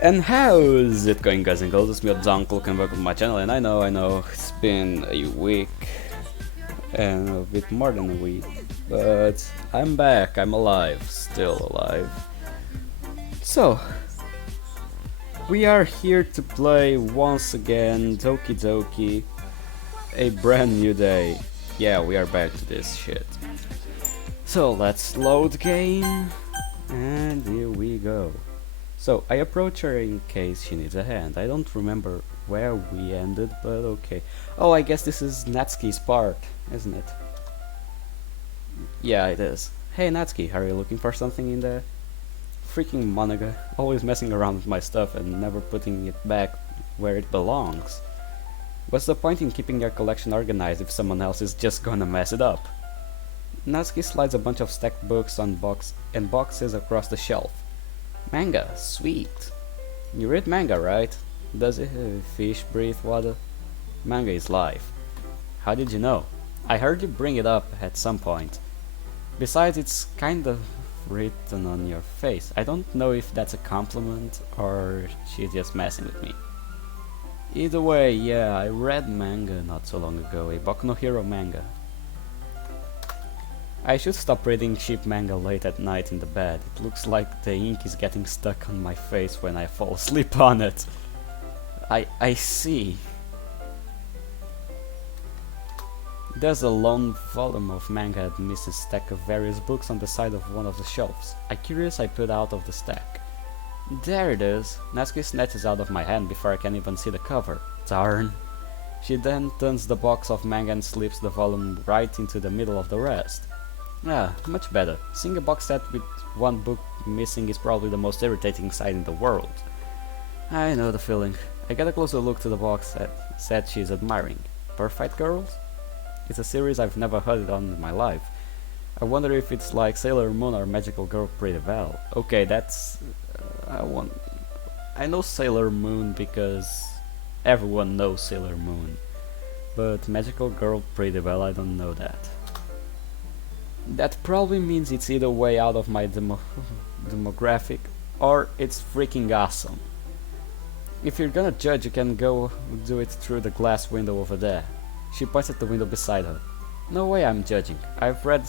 And how's it going, guys and girls? It's me, Uncle, and welcome to my channel. And I know, it's been a week and a bit more than a week, but I'm back. I'm alive, still alive. So we are here to play once again, Doki Doki, a brand new day. Yeah, we are back to this shit. So let's load game, and here we go. So I approach her in case she needs a hand. I don't remember where we ended, but okay. Oh, I guess this is Natsuki's part, isn't it? Yeah, it is. Hey Natsuki, are you looking for something in there? Freaking Monaga, always messing around with my stuff and never putting it back where it belongs. What's the point in keeping your collection organized if someone else is just gonna mess it up? Natsuki slides a bunch of stacked books on boxes across the shelf. Manga, sweet. You read manga, right? Does a fish breathe water? Manga is life. How did you know? I heard you bring it up at some point. Besides, it's kind of written on your face. I don't know if that's a compliment or she's just messing with me. Either way, yeah, I read manga not so long ago, a Boku no Hero manga. I should stop reading cheap manga late at night in the bed. It looks like the ink is getting stuck on my face when I fall asleep on it. I see. There's a long volume of manga amidst a stack of various books on the side of one of the shelves. I put out of the stack. There it is. Natsuki snatches out of my hand before I can even see the cover. Darn. She then turns the box of manga and slips the volume right into the middle of the rest. Ah, much better. Seeing a box set with one book missing is probably the most irritating sight in the world. I know the feeling. I get a closer look to the box set she's admiring. Perfect Girls? It's a series I've never heard on in my life. I wonder if it's like Sailor Moon or Magical Girl Pretty Well. Okay, that's... I know Sailor Moon because everyone knows Sailor Moon. But Magical Girl Pretty Well, I don't know that. That probably means it's either way out of my demographic or it's freaking awesome. If you're gonna judge, you can go do it through the glass window over there. She points at the window beside her. No way I'm judging. I've read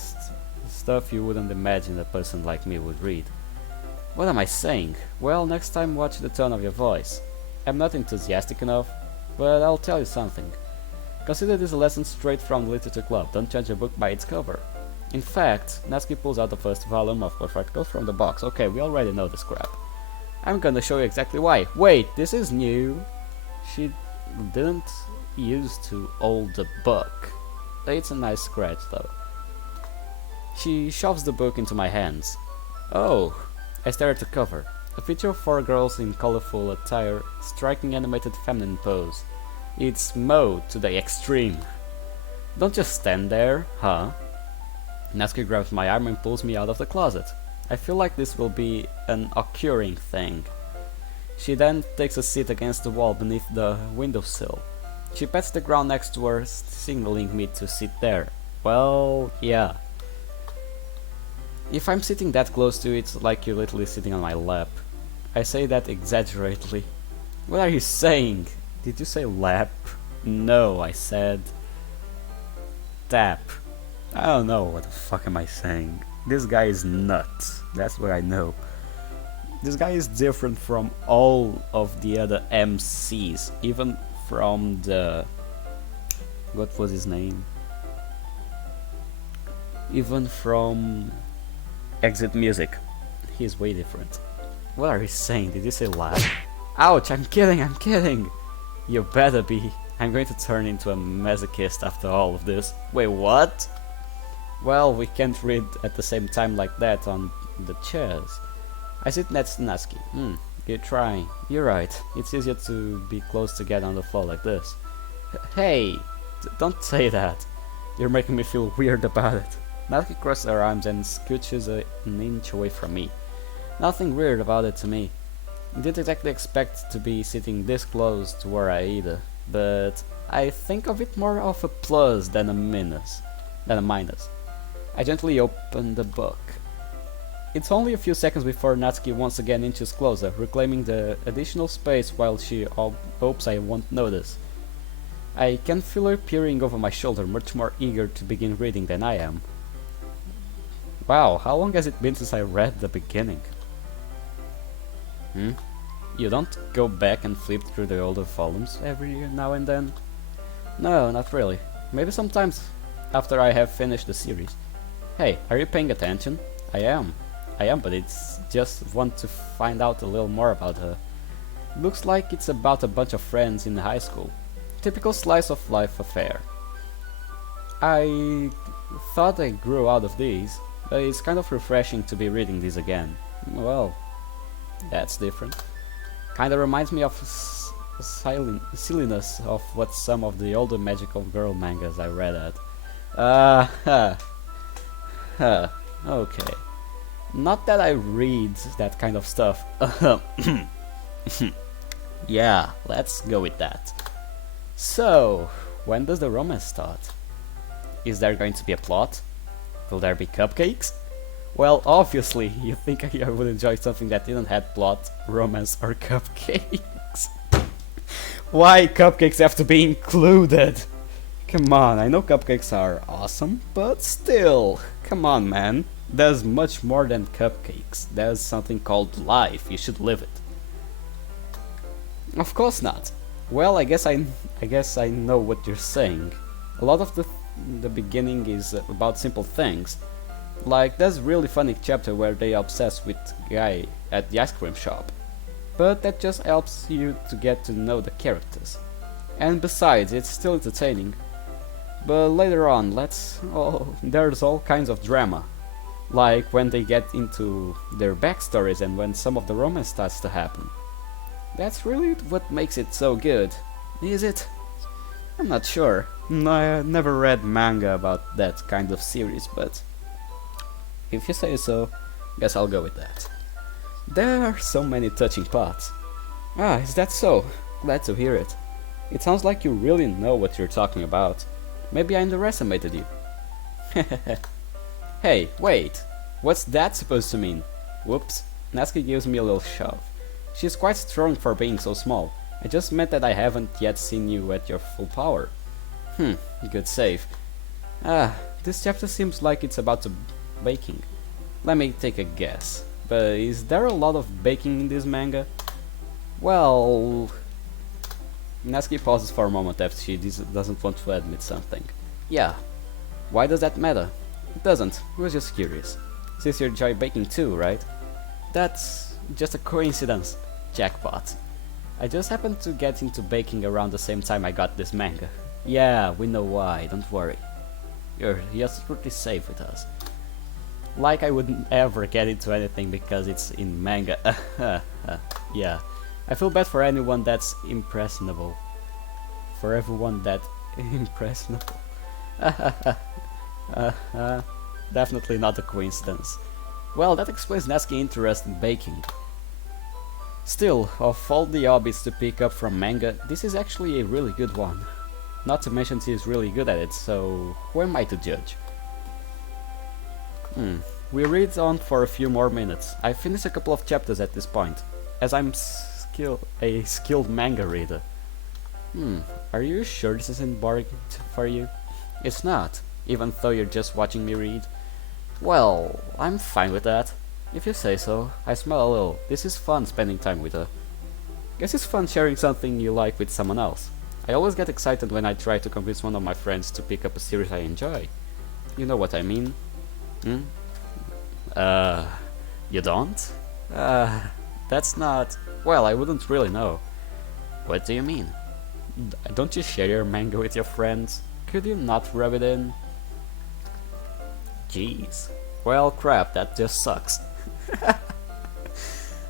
stuff you wouldn't imagine a person like me would read. What am I saying? Well, next time watch the tone of your voice. I'm not enthusiastic enough, but I'll tell you something. Consider this a lesson straight from the Literature Club. Don't judge a book by its cover. In fact, Natsuki pulls out the first volume of Perfect Girls from the box. Okay, we already know this crap. I'm gonna show you exactly why. Wait, this is new. She didn't used to hold the book. It's a nice scratch though. She shoves the book into my hands. Oh, I stare at the cover. A picture of four girls in colorful attire, striking animated feminine pose. It's mode to the extreme. Don't just stand there, huh? Natsuki grabs my arm and pulls me out of the closet. I feel like this will be an occurring thing. She then takes a seat against the wall beneath the windowsill. She pats the ground next to her, signaling me to sit there. Well, yeah. If I'm sitting that close to it, it's like you're literally sitting on my lap. I say that exaggeratedly. What are you saying? Did you say lap? No, I said... tap. I don't know what the fuck am I saying. This guy is nuts. That's what I know. This guy is different from all of the other MCs. Even from the... what was his name? Even from Exit Music. He's way different. What are you saying? Did you say laugh? Ouch, I'm kidding. You better be. I'm going to turn into a masochist after all of this. Wait, what? Well, we can't read at the same time like that on the chairs. I sit next to Natsuki. You're trying. You're right. It's easier to be close together on the floor like this. Hey! Don't say that. You're making me feel weird about it. Natsuki crosses her arms and scooches an inch away from me. Nothing weird about it to me. I didn't exactly expect to be sitting this close to where I either, but I think of it more of a plus than a minus. I gently open the book. It's only a few seconds before Natsuki once again inches closer, reclaiming the additional space while she hopes I won't notice. I can feel her peering over my shoulder, much more eager to begin reading than I am. Wow, how long has it been since I read the beginning? You don't go back and flip through the older volumes every now and then? No, not really. Maybe sometimes after I have finished the series. Hey, are you paying attention? I am, but it's just want to find out a little more about her. Looks like it's about a bunch of friends in high school. Typical slice of life affair. I thought I grew out of these, but it's kind of refreshing to be reading these again. Well, that's different. Kinda reminds me of silliness of what some of the older magical girl mangas I read at. Okay. Not that I read that kind of stuff. Yeah, let's go with that. So, when does the romance start? Is there going to be a plot? Will there be cupcakes? Well, obviously, you think I would enjoy something that didn't have plot, romance, or cupcakes. Why cupcakes have to be included? Come on, I know cupcakes are awesome, but still, come on, man. There's much more than cupcakes. There's something called life. You should live it. Of course not. Well, I guess I know what you're saying. A lot of the beginning is about simple things. Like, there's a really funny chapter where they obsess with guy at the ice cream shop. But that just helps you to get to know the characters. And besides, it's still entertaining. But later on, there's all kinds of drama. Like when they get into their backstories and when some of the romance starts to happen. That's really what makes it so good, is it? I'm not sure. I never read manga about that kind of series, but if you say so, guess I'll go with that. There are so many touching parts. Ah, is that so? Glad to hear it. It sounds like you really know what you're talking about. Maybe I underestimated you. Hey, wait! What's that supposed to mean? Whoops, Natsuki gives me a little shove. She's quite strong for being so small. I just meant that I haven't yet seen you at your full power. Good save. This chapter seems like it's about to baking. Let me take a guess. But is there a lot of baking in this manga? Well... Natsuki pauses for a moment after she doesn't want to admit something. Yeah. Why does that matter? It doesn't. I was just curious. Since you enjoy baking too, right? That's just a coincidence. Jackpot. I just happened to get into baking around the same time I got this manga. Yeah, we know why, don't worry. You're pretty safe with us. Like I wouldn't ever get into anything because it's in manga. Yeah. I feel bad for anyone that's impressionable. For everyone that impressionable. Definitely not a coincidence. Well, that explains Natsuki's interest in baking. Still, of all the hobbies to pick up from manga, this is actually a really good one. Not to mention she is really good at it, so who am I to judge? We read on for a few more minutes. I finished a couple of chapters at this point, as I'm a skilled manga reader. Are you sure this isn't boring for you? It's not, even though you're just watching me read. Well, I'm fine with that. If you say so. I smile a little. This is fun spending time with her. Guess it's fun sharing something you like with someone else. I always get excited when I try to convince one of my friends to pick up a series I enjoy. You know what I mean? You don't? That's not... Well, I wouldn't really know. What do you mean? Don't you share your manga with your friends? Could you not rub it in? Jeez. Well, crap, that just sucks.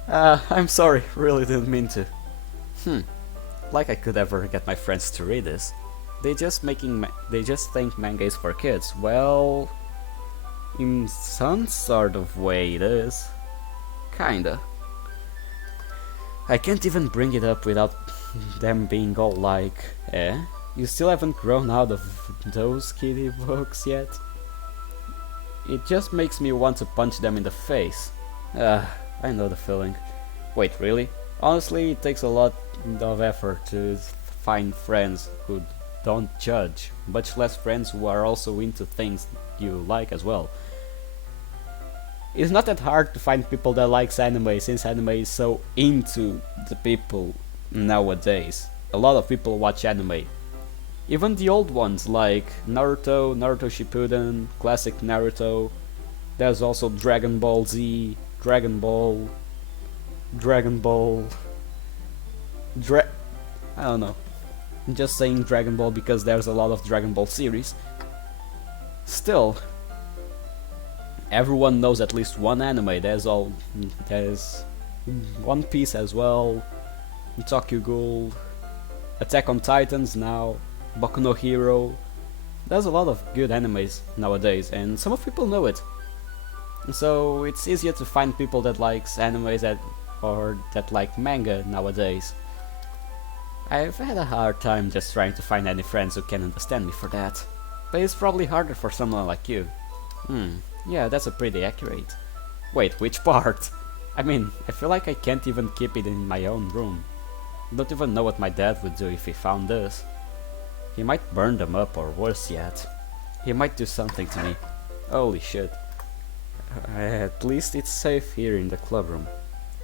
I'm sorry, really didn't mean to. Like I could ever get my friends to read this. They just think manga is for kids. Well, in some sort of way it is. Kinda. I can't even bring it up without them being all like, eh? You still haven't grown out of those kiddie books yet? It just makes me want to punch them in the face. I know the feeling. Wait, really? Honestly, it takes a lot of effort to find friends who don't judge, much less friends who are also into things you like as well. It's not that hard to find people that likes anime, since anime is so into the people nowadays. A lot of people watch anime. Even the old ones like Naruto, Naruto Shippuden, classic Naruto. There's also Dragon Ball Z, Dragon Ball, Dragon Ball, I don't know. I'm just saying Dragon Ball because there's a lot of Dragon Ball series. Still, everyone knows at least one anime. There's One Piece as well, Tokyo Ghoul, Attack on Titans now, Boku no Hero. There's a lot of good animes nowadays, and some of people know it. So it's easier to find people that likes animes or that like manga nowadays. I've had a hard time just trying to find any friends who can understand me for that. But it's probably harder for someone like you. Yeah, that's a pretty accurate. Wait, which part? I mean, I feel like I can't even keep it in my own room. Don't even know what my dad would do if he found this. He might burn them up, or worse yet. He might do something to me. Holy shit. At least it's safe here in the clubroom.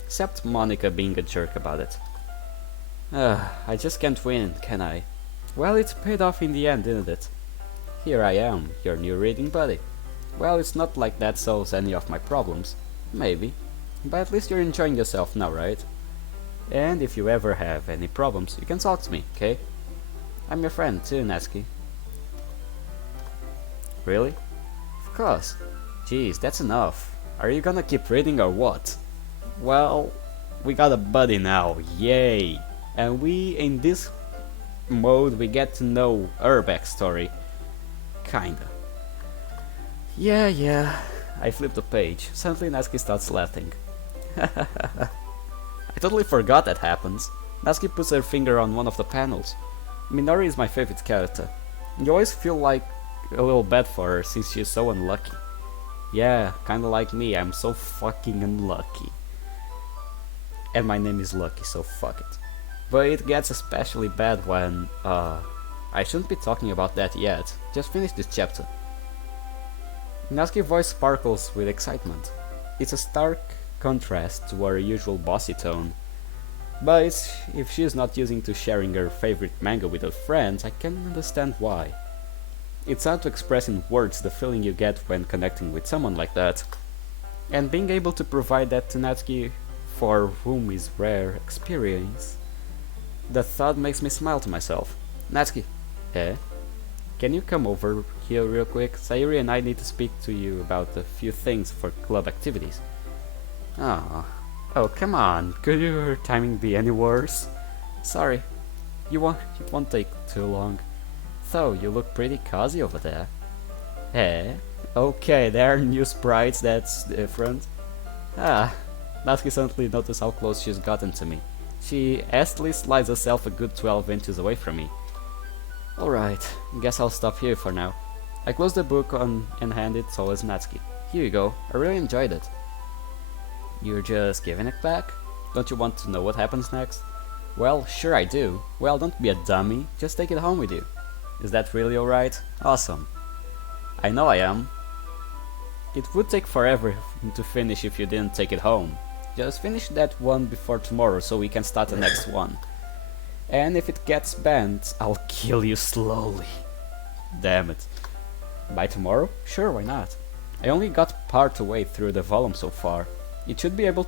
Except Monica being a jerk about it. I just can't win, can I? Well, it's paid off in the end, didn't it? Here I am, your new reading buddy. Well, it's not like that solves any of my problems. Maybe. But at least you're enjoying yourself now, right? And if you ever have any problems, you can talk to me, okay? I'm your friend too, Natsuki. Really? Of course. Jeez, that's enough. Are you gonna keep reading or what? Well, we got a buddy now, yay! And in this mode, we get to know her backstory. Kinda. Yeah. I flip the page. Suddenly Natsuki starts laughing. I totally forgot that happens. Natsuki puts her finger on one of the panels. Minori is my favorite character. You always feel like a little bad for her since she's so unlucky. Yeah, kinda like me, I'm so fucking unlucky. And my name is Lucky, so fuck it. But it gets especially bad when, I shouldn't be talking about that yet. Just finish this chapter. Natsuki's voice sparkles with excitement. It's a stark contrast to her usual bossy tone. But if she's not used to sharing her favorite manga with her friends, I can understand why. It's hard to express in words the feeling you get when connecting with someone like that. And being able to provide that to Natsuki, for whom is rare experience, the thought makes me smile to myself. Natsuki, can you come over here real quick? Sayuri and I need to speak to you about a few things for club activities. Oh, come on, could your timing be any worse? Sorry, it won't take too long. So, you look pretty cozy over there. Okay, there are new sprites, that's different. Natsuki suddenly noticed how close she's gotten to me. She hastily slides herself a good 12 inches away from me. Alright, guess I'll stop here for now. I close the book and hand it towards Natsuki. Here you go, I really enjoyed it. You're just giving it back? Don't you want to know what happens next? Well, sure I do. Well, don't be a dummy, just take it home with you. Is that really alright? Awesome. I know I am. It would take forever to finish if you didn't take it home. Just finish that one before tomorrow so we can start the next one. And if it gets banned, I'll kill you slowly. Damn it. By tomorrow? Sure, why not? I only got part way through the volume so far. I should be able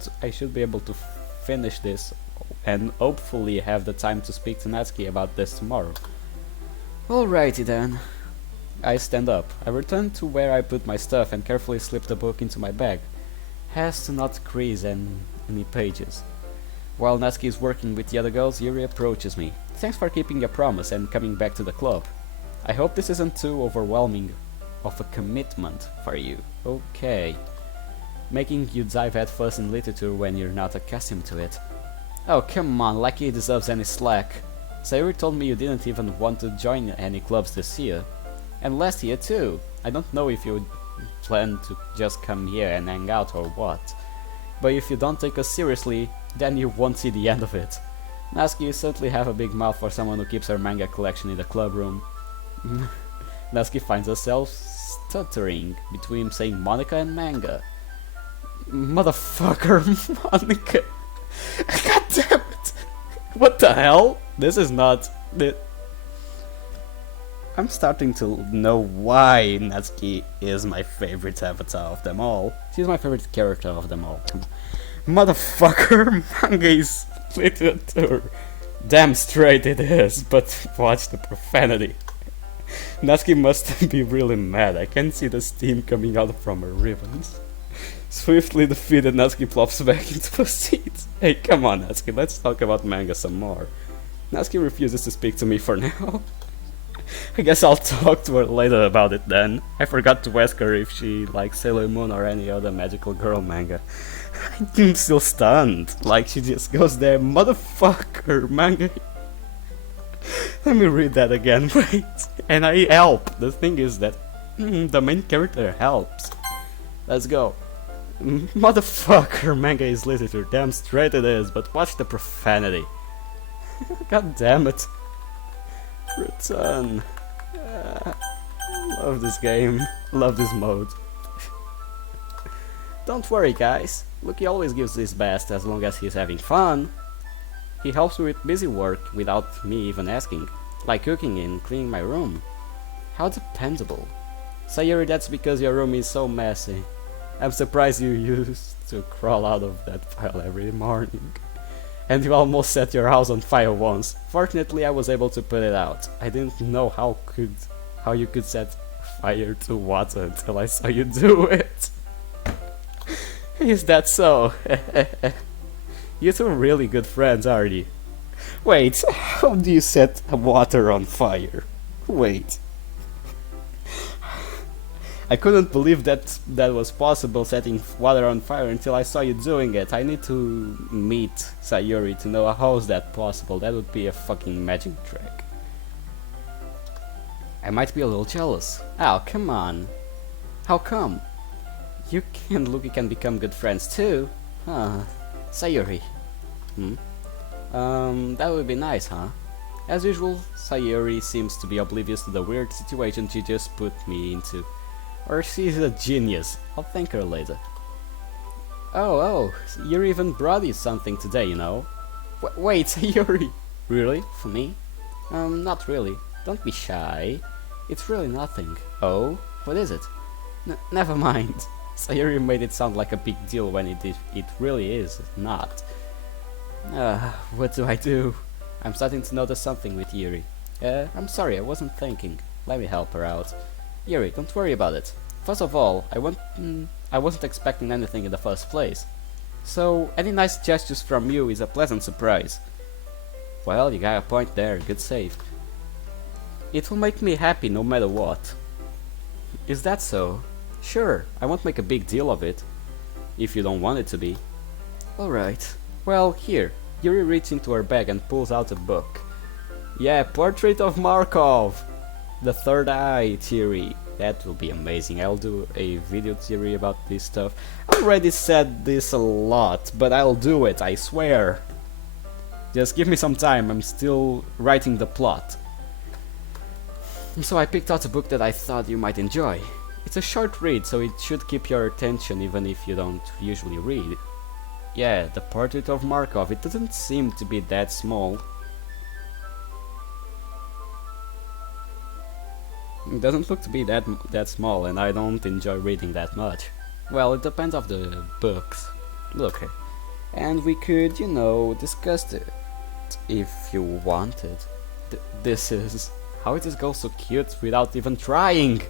to finish this and hopefully have the time to speak to Natsuki about this tomorrow. Alrighty then. I stand up. I return to where I put my stuff and carefully slip the book into my bag, as to not crease any pages. While Natsuki is working with the other girls, Yuri approaches me. Thanks for keeping your promise and coming back to the club. I hope this isn't too overwhelming of a commitment for you. Okay. Making you dive headfirst in literature when you're not accustomed to it. Oh, come on, like he deserves any slack. Sayuri told me you didn't even want to join any clubs this year. And last year too. I don't know if you plan to just come here and hang out or what. but if you don't take us seriously, then you won't see the end of it. Natsuki, you certainly have a big mouth for someone who keeps her manga collection in the club room. Natsuki finds herself stuttering between saying Monica and manga. Motherfucker, Monica. God damn it. What the hell? This is not... I'm starting to know why Natsuki is my favorite avatar of them all. She's my favorite character of them all. Motherfucker, manga is literature. Damn straight it is, but watch the profanity. Natsuki must be really mad. I can see the steam coming out from her ribbons. Swiftly defeated, Natsuki plops back into her seat. Hey, come on Natsuki, let's talk about manga some more. Natsuki refuses to speak to me for now. I guess I'll talk to her later about it then. I forgot to ask her if she likes Sailor Moon or any other magical girl manga. I'm still stunned. Like she just goes there, motherfucker, manga. Let me read that again, wait. And I help. The thing is that the main character helps. Let's go. Motherfucker, manga is literature. Damn straight it is, but watch the profanity. God damn it. Return. Love this game. Love this mode. Don't worry guys, Lucky always gives his best as long as he's having fun. He helps me with busy work without me even asking, like cooking and cleaning my room. How dependable. Sayuri, that's because your room is so messy. I'm surprised you used to crawl out of that pile every morning. And you almost set your house on fire once. Fortunately, I was able to put it out. I didn't know how you could set fire to water until I saw you do it. Is that so? You two are really good friends, aren't you? Wait, how do you set water on fire? Wait. I couldn't believe that was possible, setting water on fire, until I saw you doing it. I need to meet Sayuri to know how is that possible. That would be a fucking magic trick. I might be a little jealous. Oh, come on. How come? You and Lucky can become good friends too. Huh. Sayuri. That would be nice, huh? As usual, Sayuri seems to be oblivious to the weird situation she just put me into. Or she's a genius. I'll thank her later. Oh, you even brought you something today, you know. Wait, Sayuri. Really? For me? Not really. Don't be shy. It's really nothing. Oh? What is it? Never mind. Sayuri made it sound like a big deal when it really is not. What do I do? I'm starting to notice something with Yuri. I'm sorry, I wasn't thinking. Let me help her out. Yuri, don't worry about it. First of all, I wasn't expecting anything in the first place. So, any nice gestures from you is a pleasant surprise. Well, you got a point there, good save. It will make me happy no matter what. Is that so? Sure, I won't make a big deal of it. If you don't want it to be. Alright. Well, here. Yuri reaches into her bag and pulls out a book. Yeah, Portrait of Markov! The Third Eye theory. That will be amazing. I'll do a video theory about this stuff. I already said this a lot, but I'll do it, I swear. Just give me some time, I'm still writing the plot. So I picked out a book that I thought you might enjoy. It's a short read, so it should keep your attention even if you don't usually read. Yeah, The Portrait of Markov. It doesn't seem to be that small. It doesn't look to be that small, and I don't enjoy reading that much. Well, it depends on the books. Look, and we could, you know, discuss it if you wanted. This is... How is this girl so cute without even trying?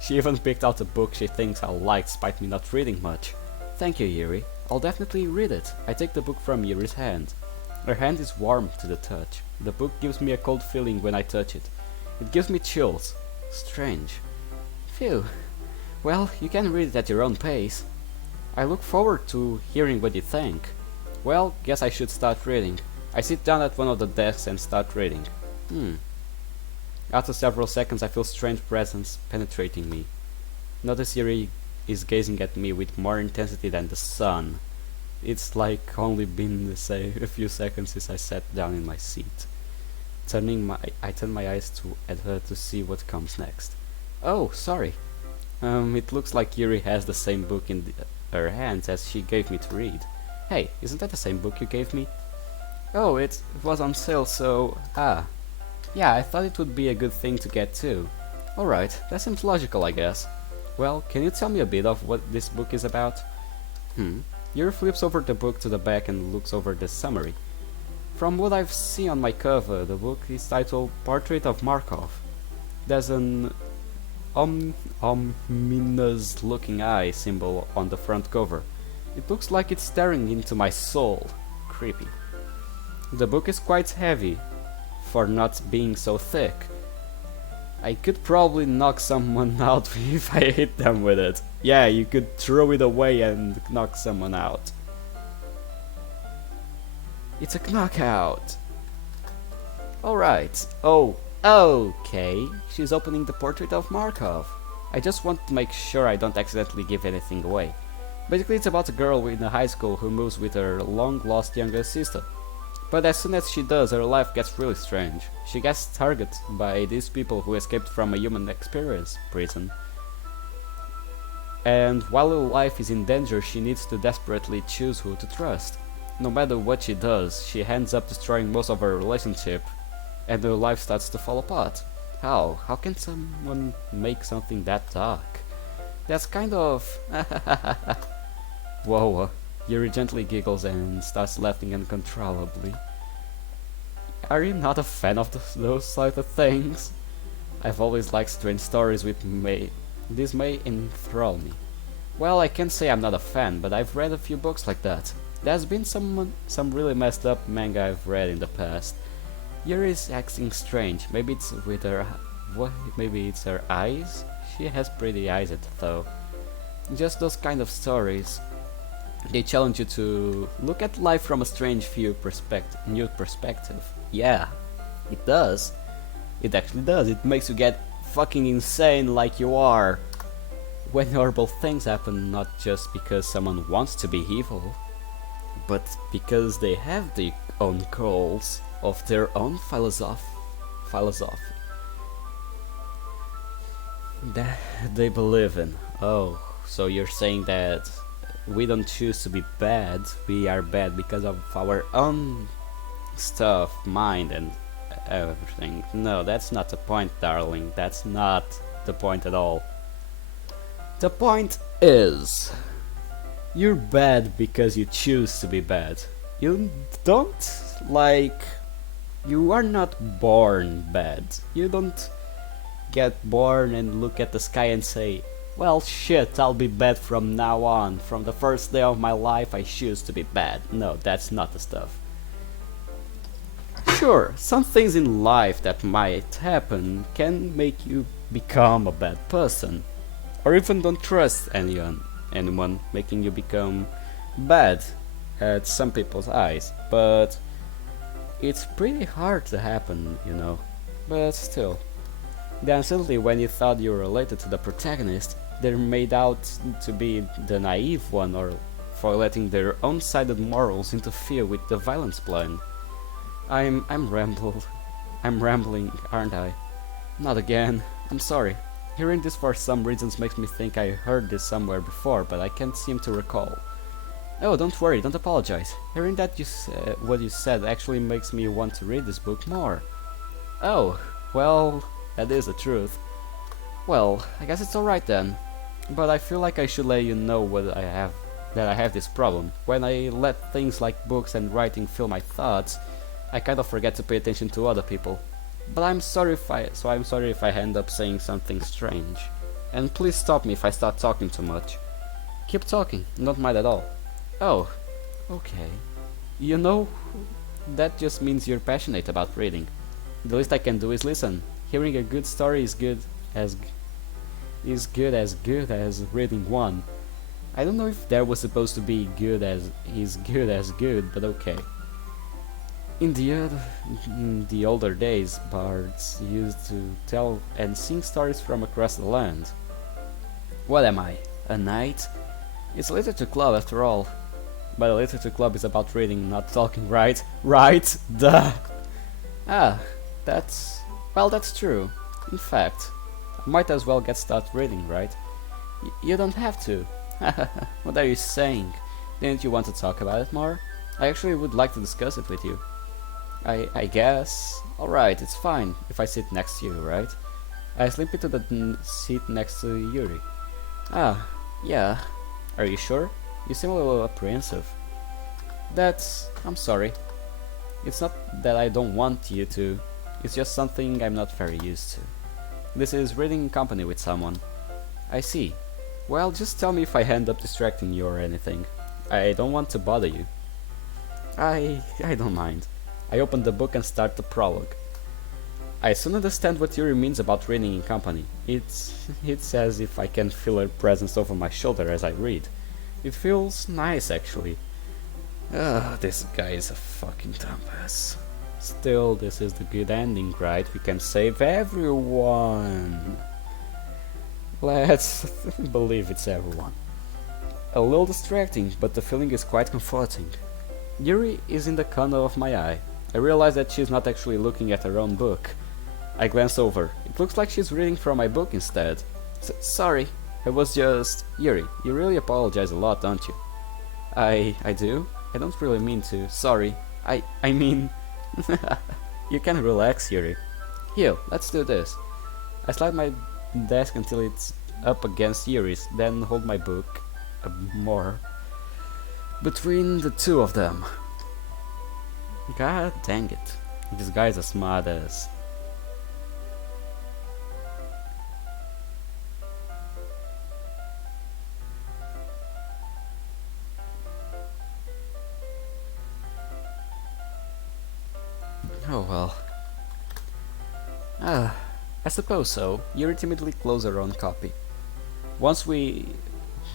She even picked out a book she thinks I'll like despite me not reading much. Thank you, Yuri. I'll definitely read it. I take the book from Yuri's hand. Her hand is warm to the touch. The book gives me a cold feeling when I touch it. It gives me chills. Strange. Phew. Well, you can read it at your own pace. I look forward to hearing what you think. Well, guess I should start reading. I sit down at one of the desks and start reading. After several seconds I feel strange presence penetrating me. Notice Yuri is gazing at me with more intensity than the sun. It's like only been, say, a few seconds since I sat down in my seat. I turn my eyes at her to see what comes next. Oh, sorry. It looks like Yuri has the same book in her hands as she gave me to read. Hey, isn't that the same book you gave me? Oh, it was on sale, so... Ah. Yeah, I thought it would be a good thing to get too. Alright, that seems logical, I guess. Well, can you tell me a bit of what this book is about? Yuri flips over the book to the back and looks over the summary. From what I've seen on my cover, the book is titled Portrait of Markov. There's an ominous looking eye symbol on the front cover. It looks like it's staring into my soul. Creepy. The book is quite heavy, for not being so thick. I could probably knock someone out if I hit them with it. Yeah, you could throw it away and knock someone out. It's a knockout. Alright. Oh, okay. She's opening the portrait of Markov. I just want to make sure I don't accidentally give anything away. Basically, it's about a girl in a high school who moves with her long-lost younger sister. But as soon as she does, her life gets really strange. She gets targeted by these people who escaped from a human experience prison. And while her life is in danger, she needs to desperately choose who to trust. No matter what she does, she ends up destroying most of her relationship, and her life starts to fall apart. How? How can someone make something that dark? That's kind of... Whoa. Yuri gently giggles and starts laughing uncontrollably. Are you not a fan of those sort of things? I've always liked strange stories with May. This may enthrall me. Well, I can't say I'm not a fan, but I've read a few books like that. There's been some really messed up manga I've read in the past. Yuri's acting strange. Maybe it's with her... Maybe it's her eyes? She has pretty eyes though. Just those kind of stories. They challenge you to look at life from a strange new perspective. Yeah, it does. It actually does. It makes you get fucking insane like you are. When horrible things happen, not just because someone wants to be evil, but because they have their own goals of their own philosophy that they believe in. Oh, so you're saying that we don't choose to be bad, we are bad because of our own stuff, mind and everything. No, that's not the point, darling. That's not the point at all. The point is, you're bad because you choose to be bad. You don't, like, you are not born bad. You don't get born and look at the sky and say, well, shit, I'll be bad from now on. From the first day of my life, I choose to be bad. No, that's not the stuff. Sure, some things in life that might happen can make you become a bad person. Or even don't trust anyone, making you become bad at some people's eyes. But it's pretty hard to happen, you know. But still. Then suddenly, when you thought you were related to the protagonist, they're made out to be the naive one, or for letting their own-sided morals interfere with the violence plan. I'm rambling, aren't I? Not again. I'm sorry. Hearing this for some reasons makes me think I heard this somewhere before, but I can't seem to recall. Oh, don't worry, don't apologize. Hearing that what you said actually makes me want to read this book more. Oh, well, that is the truth. Well, I guess it's alright then. But I feel like I should let you know that I have this problem. When I let things like books and writing fill my thoughts, I kind of forget to pay attention to other people. But I'm sorry if I end up saying something strange. And please stop me if I start talking too much. Keep talking, don't mind at all. Oh, okay. You know, that just means you're passionate about reading. The least I can do is listen. Hearing a good story is good as reading one. I don't know if that was supposed to be good as good, but okay. In the older days, bards used to tell and sing stories from across the land. What am I? A knight? It's a literature club after all. But a literature club is about reading, not talking, right? Right? Duh! Ah, that's true. In fact, I might as well get started reading, right? You don't have to. What are you saying? Didn't you want to talk about it more? I actually would like to discuss it with you. I guess. Alright, it's fine if I sit next to you, right? I slip into the seat next to Yuri. Ah, yeah. Are you sure? You seem a little apprehensive. I'm sorry. It's not that I don't want you to. It's just something I'm not very used to. This is reading in company with someone. I see. Well, just tell me if I end up distracting you or anything. I don't want to bother you. I don't mind. I open the book and start the prologue. I soon understand what Yuri means about reading in company. It's as if I can feel her presence over my shoulder as I read. It feels nice, actually. This guy is a fucking dumbass. Still, this is the good ending, right? We can save everyone. Let's believe it's everyone. A little distracting, but the feeling is quite comforting. Yuri is in the corner of my eye. I realize that she's not actually looking at her own book. I glance over. It looks like she's reading from my book instead. Sorry, I was just... Yuri, you really apologize a lot, don't you? I do? I don't really mean to. Sorry. I mean... You can relax, Yuri. Here, let's do this. I slide my desk until it's up against Yuri's, then hold my book more between the two of them. God dang it. This guy's a smart ass. Oh well. I suppose so. Yuri timidly closed her own copy. Once we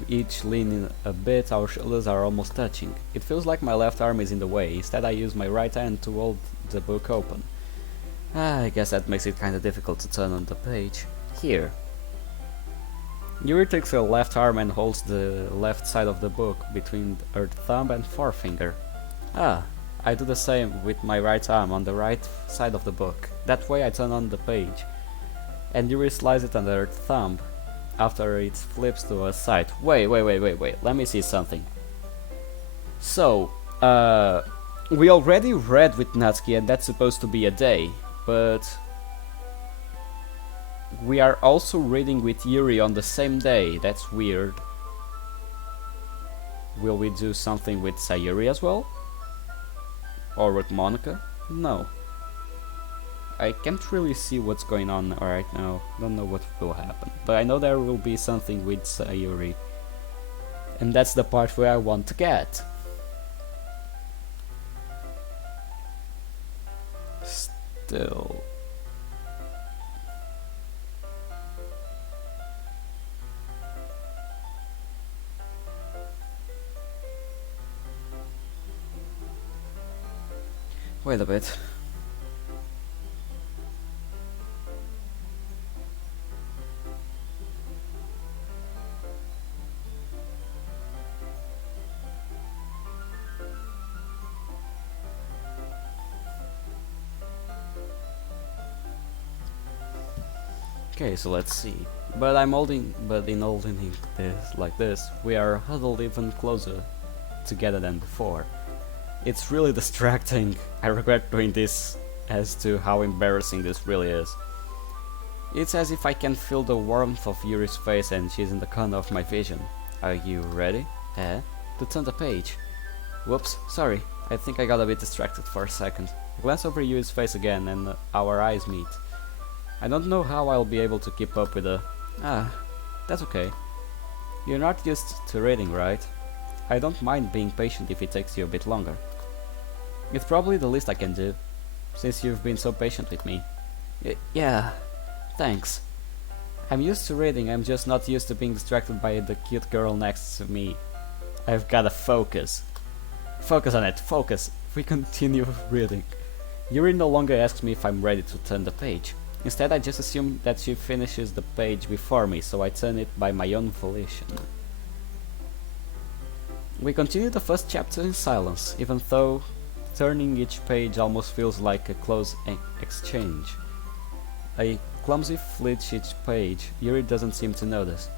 each lean in a bit, our shoulders are almost touching. It feels like my left arm is in the way. Instead, I use my right hand to hold the book open. I guess that makes it kinda difficult to turn on the page. Here. Yuri takes her left arm and holds the left side of the book between her thumb and forefinger. I do the same with my right arm on the right side of the book. That way I turn on the page. And Yuri slides it under her thumb after it flips to her side. Wait, let me see something. So, we already read with Natsuki and that's supposed to be a day, but we are also reading with Yuri on the same day. That's weird. Will we do something with Sayuri as well? Or with Monica? No. I can't really see what's going on right now. Don't know what will happen. But I know there will be something with Sayuri. And that's the part where I want to get. Still. Wait a bit. Okay, so let's see. But in holding this like this, we are huddled even closer together than before. It's really distracting. I regret doing this as to how embarrassing this really is. It's as if I can feel the warmth of Yuri's face and she's in the corner of my vision. Are you ready? To turn the page. Whoops, sorry. I think I got a bit distracted for a second. I glance over Yuri's face again and our eyes meet. I don't know how I'll be able to keep up with her. That's okay. You're not used to reading, right? I don't mind being patient if it takes you a bit longer. It's probably the least I can do, since you've been so patient with me. Yeah, thanks. I'm used to reading, I'm just not used to being distracted by the cute girl next to me. I've gotta focus. Focus on it, focus. We continue reading. Yuri no longer asks me if I'm ready to turn the page. Instead, I just assume that she finishes the page before me, so I turn it by my own volition. We continue the first chapter in silence, even though turning each page almost feels like a close exchange. A clumsy flits each page. Yuri doesn't seem to notice.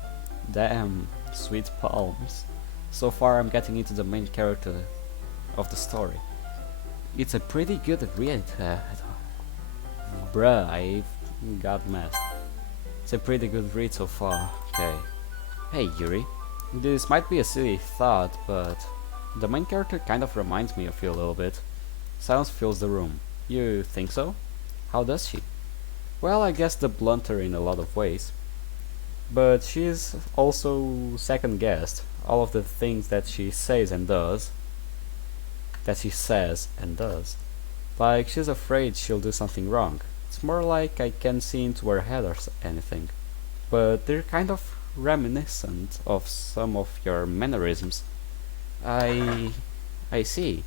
Damn, sweet palms. So far I'm getting into the main character of the story. It's a pretty good read. Bruh, I got mad. It's a pretty good read so far. Okay. Hey Yuri. This might be a silly thought, but the main character kind of reminds me of you a little bit. Silence fills the room. You think so? How does she? Well, I guess the blunter in a lot of ways. But she's also second guessed. All of the things that she says and does. Like she's afraid she'll do something wrong. It's more like I can see into her head or anything. But they're kind of reminiscent of some of your mannerisms. I see.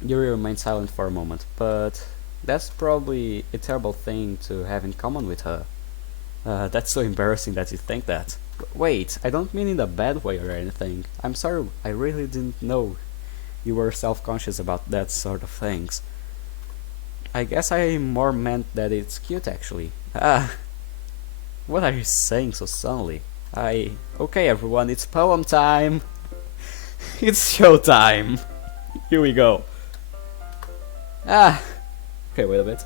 Yuri remained silent for a moment, but that's probably a terrible thing to have in common with her. That's so embarrassing that you think that. Wait, I don't mean in a bad way or anything. I'm sorry, I really didn't know you were self-conscious about that sort of things. I guess I more meant that it's cute actually. What are you saying so suddenly? Okay everyone, it's poem time! It's showtime! Here we go. Okay, wait a bit.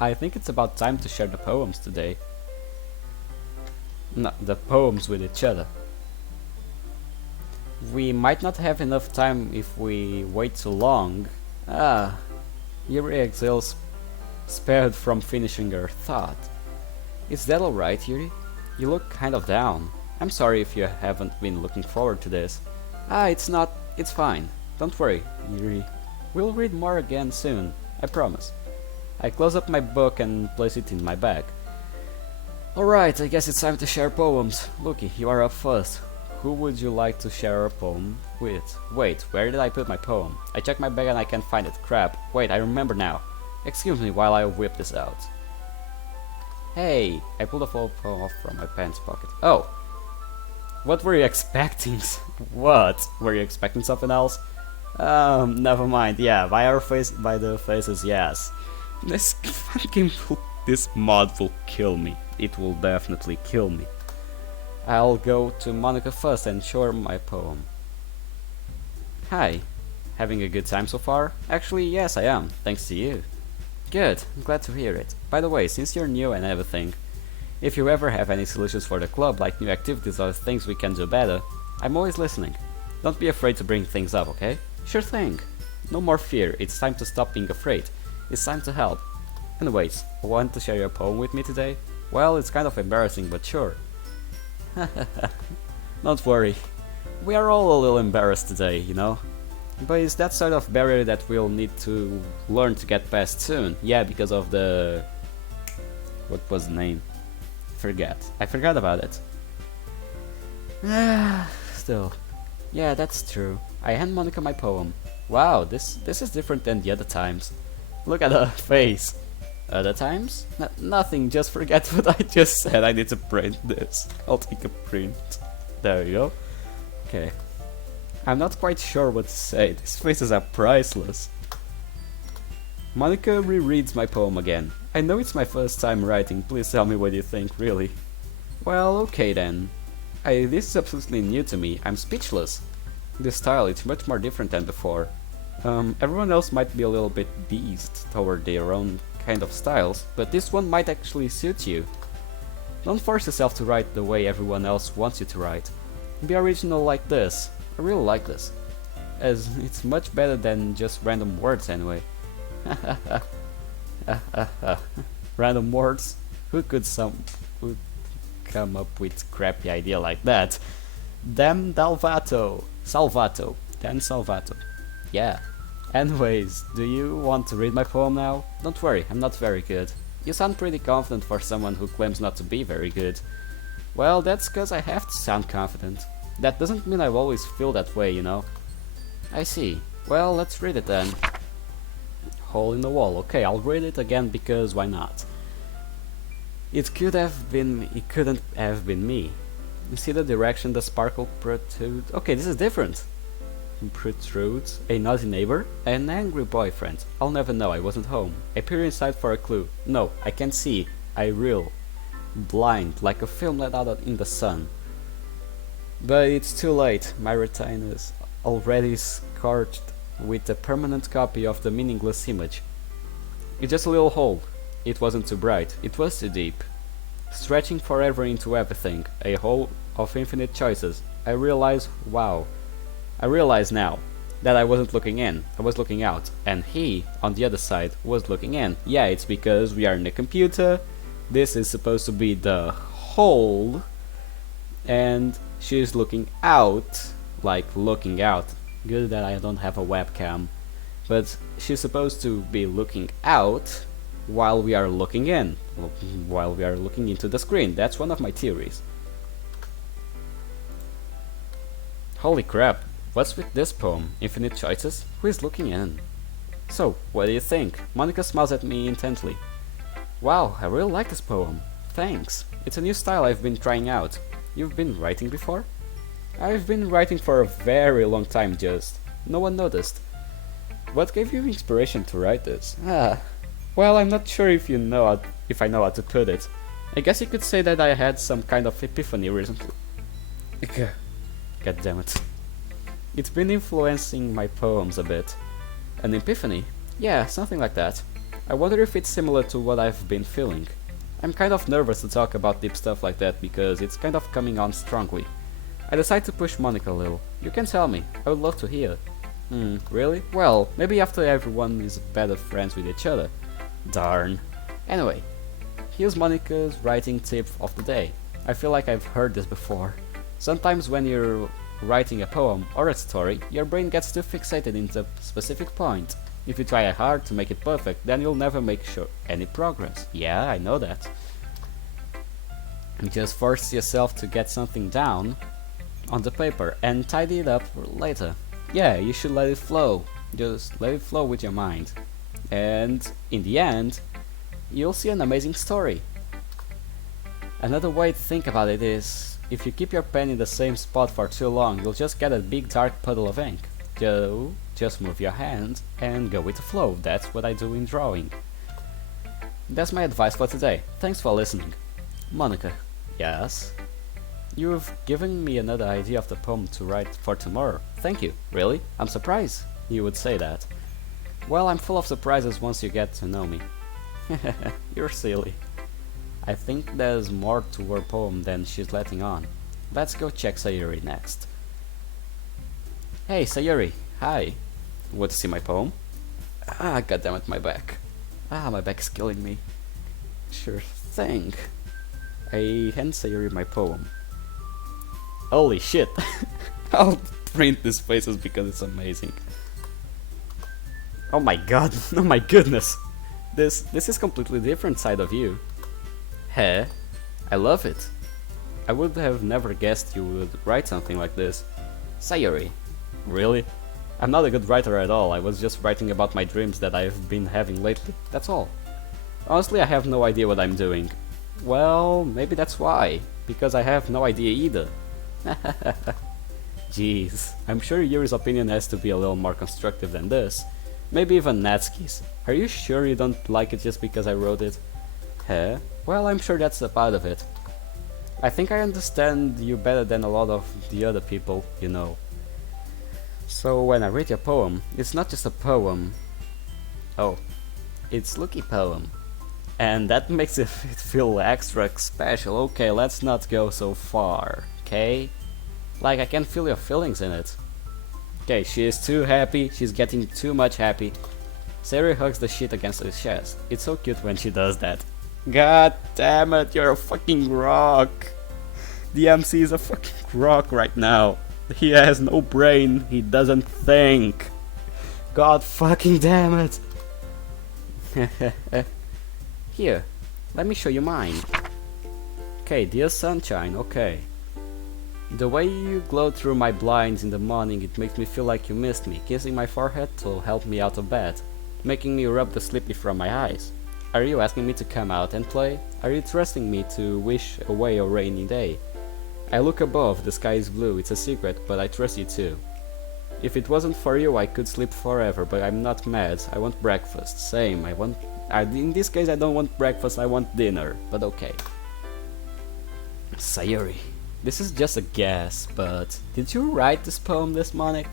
I think it's about time to share the poems today. No, the poems with each other. We might not have enough time if we wait too long. Yuri exhales, spared from finishing her thought. Is that alright, Yuri? You look kind of down. I'm sorry if you haven't been looking forward to this. It's fine. Don't worry, Yuri. We'll read more again soon, I promise. I close up my book and place it in my bag. Alright, I guess it's time to share poems. Lucky, you are up first. Who would you like to share a poem with? Wait, where did I put my poem? I checked my bag and I can't find it. Crap. Wait, I remember now. Excuse me while I whip this out. Hey! I pulled a full poem off from my pants pocket. Oh! What were you expecting? What? Were you expecting something else? Never mind. Yeah, by the faces, yes. This mod will kill me. It will definitely kill me. I'll go to Monica first and show her my poem. Hi. Having a good time so far? Actually, yes I am, thanks to you. Good, I'm glad to hear it. By the way, since you're new and everything, if you ever have any solutions for the club, like new activities or things we can do better, I'm always listening. Don't be afraid to bring things up, okay? Sure thing. No more fear, it's time to stop being afraid. It's time to help. Anyways, want to share your poem with me today? Well, it's kind of embarrassing, but sure. Don't worry. We are all a little embarrassed today, you know? But it's that sort of barrier that we'll need to learn to get past soon. Yeah, because of the... What was the name? I forgot about it. Still. Yeah, that's true. I hand Monica my poem. Wow, this is different than the other times. Look at her face. Other times? Nothing, just forget what I just said. I need to print this. I'll take a print. There you go. Okay. I'm not quite sure what to say. These faces are priceless. Monica rereads my poem again. I know it's my first time writing. Please tell me what you think, really. Well, okay then. This is absolutely new to me. I'm speechless. This style is much more different than before. Everyone else might be a little bit biased toward their own kind of styles, but this one might actually suit you. Don't force yourself to write the way everyone else wants you to write. Be original like this. I really like this, as it's much better than just random words anyway. Random words? Who could come up with crappy idea like that? Damn Salvato. Dan Salvato. Yeah. Anyways, do you want to read my poem now? Don't worry, I'm not very good. You sound pretty confident for someone who claims not to be very good. Well, that's cause I have to sound confident. That doesn't mean I always feel that way, you know. I see. Well, let's read it then. hole in the wall. Okay, I'll read it again because why not? It couldn't have been me. You see the direction the sparkle protrudes? Okay, this is different. Protrudes. A naughty neighbor? An angry boyfriend. I'll never know, I wasn't home. I peer inside for a clue. No, I can't see. I reel. Blind, like a film let out in the sun. But it's too late. My retina is already scorched with a permanent copy of the meaningless image. It's just a little hole. It wasn't too bright. It was too deep. Stretching forever into everything. A hole of infinite choices. I realize now that I wasn't looking in. I was looking out. And he, on the other side, was looking in. Yeah, it's because we are in a computer. This is supposed to be the hole. And she's looking out. Like looking out. Good that I don't have a webcam. But she's supposed to be looking out while we are looking in. While we are looking into the screen. That's one of my theories. Holy crap. What's with this poem? Infinite choices? Who is looking in? So, what do you think? Monica smiles at me intently. Wow, I really like this poem. Thanks. It's a new style I've been trying out. You've been writing before? I've been writing for a very long time, just. No one noticed. What gave you inspiration to write this? Well, I'm not sure if I know how to put it. I guess you could say that I had some kind of epiphany recently. God damn it. It's been influencing my poems a bit. An epiphany? Yeah, something like that. I wonder if it's similar to what I've been feeling. I'm kind of nervous to talk about deep stuff like that because it's kind of coming on strongly. I decide to push Monica a little. You can tell me, I would love to hear. Really? Well, maybe after everyone is better friends with each other. Darn. Anyway, here's Monica's writing tip of the day. I feel like I've heard this before. Sometimes when you're writing a poem or a story, your brain gets too fixated into a specific point. If you try hard to make it perfect, then you'll never make any progress. Yeah, I know that. You just force yourself to get something down on the paper and tidy it up later. Yeah, you should let it flow. Just let it flow with your mind. And in the end, you'll see an amazing story. Another way to think about it is, if you keep your pen in the same spot for too long, you'll just get a big dark puddle of ink. So, just move your hand and go with the flow. That's what I do in drawing. That's my advice for today. Thanks for listening. Monica. Yes? You've given me another idea of the poem to write for tomorrow. Thank you. Really? I'm surprised you would say that. Well, I'm full of surprises once you get to know me. You're silly. I think there's more to her poem than she's letting on. Let's go check Sayuri next. Hey, Sayuri. Hi. Want to see my poem? Goddammit, my back. My back is killing me. Sure thing. I hand Sayuri my poem. Holy shit. I'll print these faces because it's amazing. Oh my god. Oh my goodness. This is completely different side of you. Hey, I love it. I would have never guessed you would write something like this. Sayuri. Really? I'm not a good writer at all. I was just writing about my dreams that I've been having lately. That's all. Honestly, I have no idea what I'm doing. Well, maybe that's why. Because I have no idea either. Jeez. I'm sure Yuri's opinion has to be a little more constructive than this. Maybe even Natsuki's. Are you sure you don't like it just because I wrote it? Huh? Well, I'm sure that's a part of it. I think I understand you better than a lot of the other people, you know. So when I read your poem, it's not just a poem. Oh, it's Lucky poem. And that makes it feel extra special. Okay, let's not go so far, okay? Like, I can feel your feelings in it. Okay, she is too happy, she's getting too much happy. Sayuri hugs the shit against his chest. It's so cute when she does that. God damn it, you're a fucking rock. The MC is a fucking rock right now. He has no brain, he doesn't think. God fucking damn it. Here, let me show you mine. Okay, dear sunshine, okay. The way you glow through my blinds in the morning, it makes me feel like you missed me, kissing my forehead to help me out of bed. making me rub the sleepy from my eyes. Are you asking me to come out and play? Are you trusting me to wish away a rainy day? I look above, the sky is blue, it's a secret, but I trust you too. If it wasn't for you, I could sleep forever, but I'm not mad. I want breakfast. Same, in this case, I don't want breakfast, I want dinner, but okay. Sayuri. This is just a guess, but did you write this poem this morning?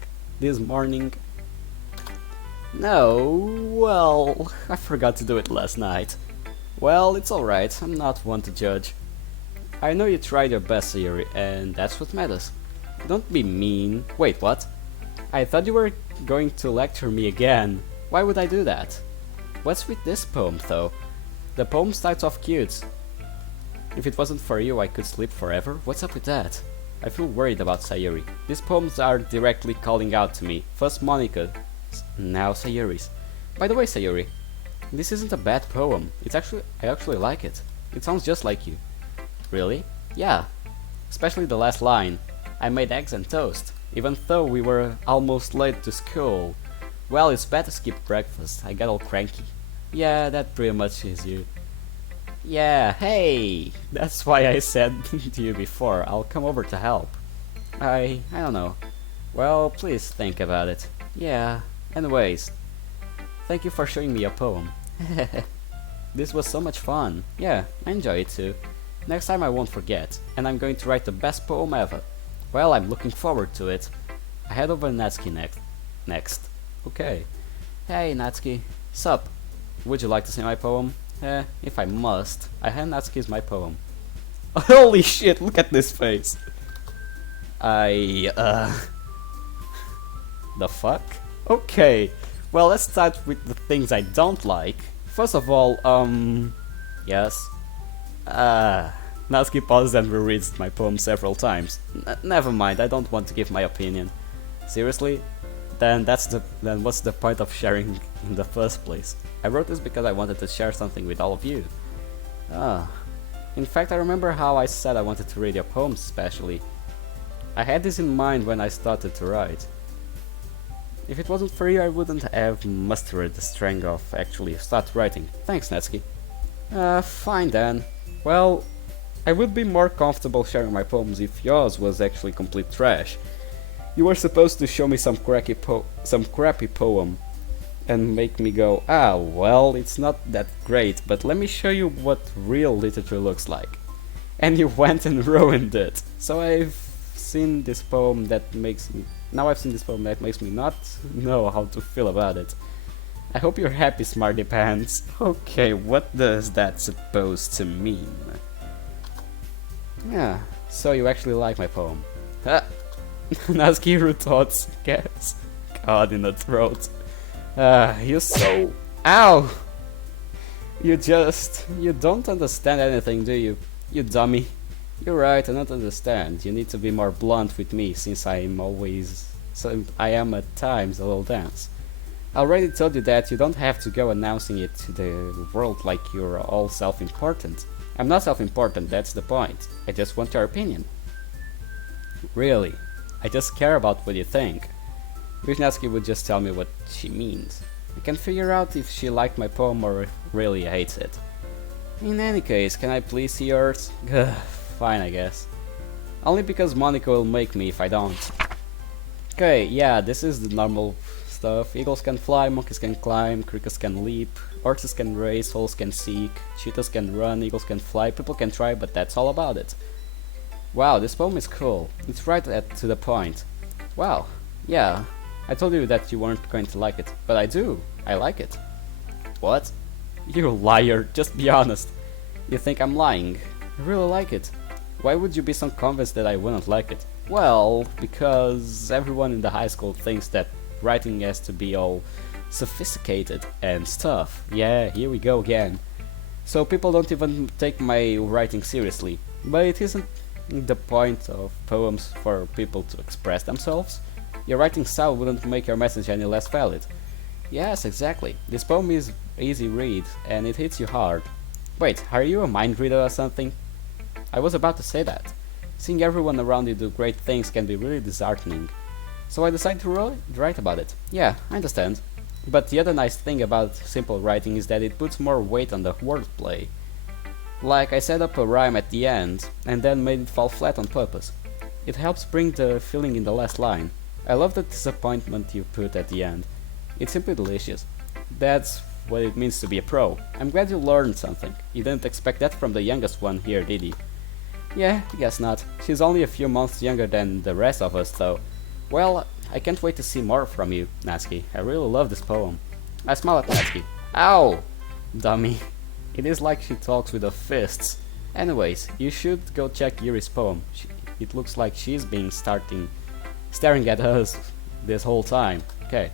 No, well, I forgot to do it last night. Well, it's alright, I'm not one to judge. I know you tried your best, Sayuri, and that's what matters. Don't be mean. Wait, what? I thought you were going to lecture me again. Why would I do that? What's with this poem, though? The poem starts off cute. If it wasn't for you, I could sleep forever? What's up with that? I feel worried about Sayuri. These poems are directly calling out to me. First Monica, now Sayuri's. By the way, Sayuri, this isn't a bad poem. I actually like it. It sounds just like you. Really? Yeah. Especially the last line. I made eggs and toast, even though we were almost late to school. Well, it's bad to skip breakfast. I got all cranky. Yeah, that pretty much is you. Yeah, hey! That's why I said to you before, I'll come over to help. I don't know. Well, please think about it. Yeah, anyways. Thank you for showing me a poem. This was so much fun. Yeah, I enjoy it too. Next time I won't forget, and I'm going to write the best poem ever. Well, I'm looking forward to it. I head over Natsuki next. Okay. Hey Natsuki, sup? Would you like to see my poem? If I must. I hand Natsuki's my poem. Holy shit, look at this face! The fuck? Okay, well let's start with the things I don't like. First of all, yes. Natsuki pauses and rereads my poem several times. Never mind, I don't want to give my opinion. Seriously? Then what's the point of sharing in the first place? I wrote this because I wanted to share something with all of you. In fact, I remember how I said I wanted to read your poems especially. I had this in mind when I started to write. If it wasn't for you, I wouldn't have mustered the strength of actually start writing. Thanks, Natsuki. Fine then. Well, I would be more comfortable sharing my poems if yours was actually complete trash. You were supposed to show me some crappy poem and make me go, ah, well, it's not that great, but let me show you what real literature looks like. And you went and ruined it. So I've seen this poem that makes me not know how to feel about it. I hope you're happy, smarty pants. Okay, what does that supposed to mean? Yeah, so you actually like my poem. Natsuki thoughts gets caught in the throat. You so... Ow! You don't understand anything, do you? You dummy. You're right, I don't understand. You need to be more blunt with me, since I am at times a little dense. I already told you that you don't have to go announcing it to the world like you're all self-important. I'm not self-important, that's the point. I just want your opinion. Really, I just care about what you think. Wish Natsuki would just tell me what she means. I can figure out if she liked my poem or really hates it. In any case, can I please see yours? Fine, I guess. Only because Monica will make me if I don't. Okay, yeah, this is the normal stuff. Eagles can fly, monkeys can climb, crickets can leap, horses can race, owls can seek, cheetahs can run, eagles can fly, people can try, but that's all about it. Wow, this poem is cool. It's right to the point. Wow, yeah, I told you that you weren't going to like it, but I do. I like it. What? You liar, just be honest. You think I'm lying. I really like it. Why would you be so convinced that I wouldn't like it? Well, because everyone in the high school thinks that writing has to be all sophisticated and stuff. Yeah, here we go again. So people don't even take my writing seriously. But it isn't the point of poems for people to express themselves. Your writing style wouldn't make your message any less valid. Yes, exactly. This poem is easy read and it hits you hard. Wait, are you a mind reader or something? I was about to say that. Seeing everyone around you do great things can be really disheartening. So I decided to write about it. Yeah, I understand. But the other nice thing about simple writing is that it puts more weight on the wordplay. Like I set up a rhyme at the end, and then made it fall flat on purpose. It helps bring the feeling in the last line. I love the disappointment you put at the end. It's simply delicious. That's what it means to be a pro. I'm glad you learned something. You didn't expect that from the youngest one here, did you? Yeah, guess not. She's only a few months younger than the rest of us, though. Well, I can't wait to see more from you, Natsuki. I really love this poem. I smile at Natsuki. Ow! Dummy. It is like she talks with her fists. Anyways, you should go check Yuri's poem. It looks like she's been staring at us this whole time. Okay.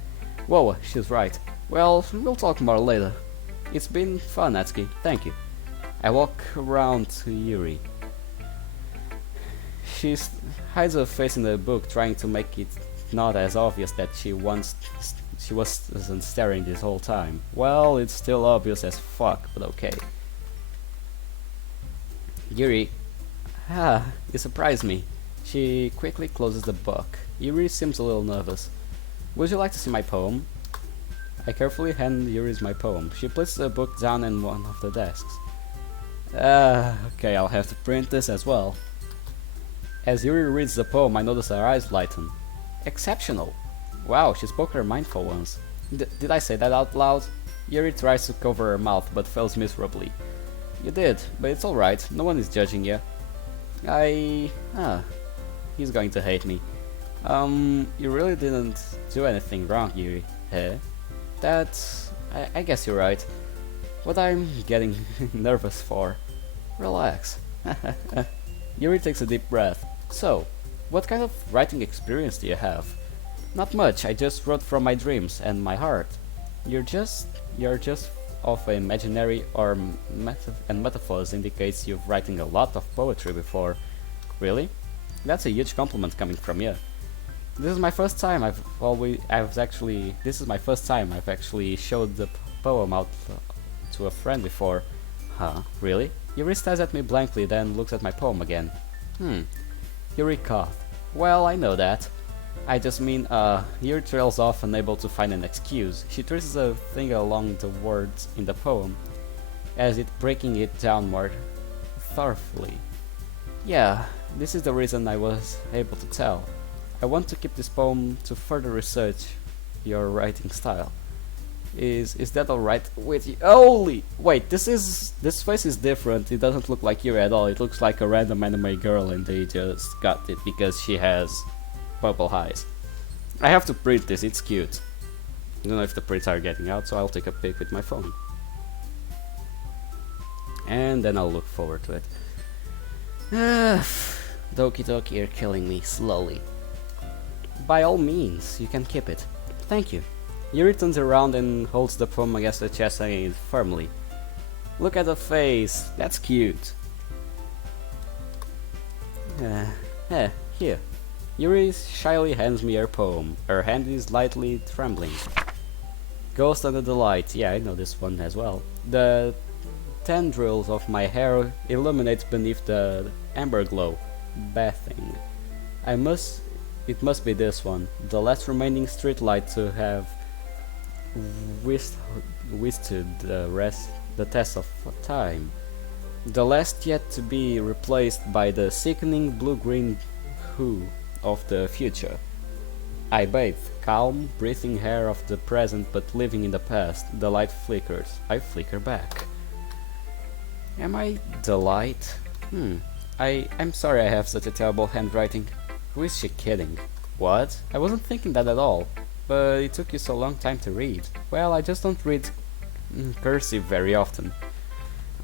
Whoa, she's right. Well, we'll talk more later. It's been fun, Natsuki. Thank you. I walk around to Yuri. She hides her face in the book, trying to make it not as obvious that she wasn't staring this whole time. Well, it's still obvious as fuck, but okay. Yuri, you surprised me. She quickly closes the book. Yuri seems a little nervous. Would you like to see my poem? I carefully hand Yuri my poem. She puts the book down in one of the desks. Okay, I'll have to print this as well. As Yuri reads the poem, I notice her eyes lighten. Exceptional! Wow, she spoke her mind for once. Did I say that out loud? Yuri tries to cover her mouth, but fails miserably. You did, but it's alright, no one is judging you. He's going to hate me. You really didn't do anything wrong, Yuri. That's... I guess you're right. What I'm getting nervous for. Relax. Yuri takes a deep breath. So, what kind of writing experience do you have? Not much, I just wrote from my dreams and my heart. You're just of imaginary or metaphors indicates you've written a lot of poetry before. Really? That's a huge compliment coming from you. This is my first time I've actually showed the poem out to a friend before. Huh? Really? Yuri stares at me blankly, then looks at my poem again. Yuri coughed. Well, I know that. I just mean, Yuri trails off, unable to find an excuse. She traces a finger along the words in the poem, as if breaking it down more thoroughly. Yeah, this is the reason I was able to tell. I want to keep this poem to further research your writing style. Is that alright with you? Holy! Wait, this face is different. It doesn't look like Yuri at all. It looks like a random anime girl and they just got it because she has purple eyes. I have to print this, it's cute. I don't know if the prints are getting out, so I'll take a pic with my phone. And then I'll look forward to it. Doki Doki, you're killing me slowly. By all means, you can keep it. Thank you. Yuri turns around and holds the poem against her chest, saying it firmly. Look at her face, that's cute. Here. Yuri shyly hands me her poem. Her hand is lightly trembling. Ghost under the light. Yeah, I know this one as well. The tendrils of my hair illuminate beneath the amber glow. Bathing. It must be this one. The last remaining street light to have withstood the test of time. The last yet to be replaced by the sickening blue-green hue of the future. I bathe, calm, breathing air of the present but living in the past. The light flickers. I flicker back. Am I the light? I'm sorry I have such a terrible handwriting. Who is she kidding? What? I wasn't thinking that at all. But it took you so long time to read. Well, I just don't read cursive very often.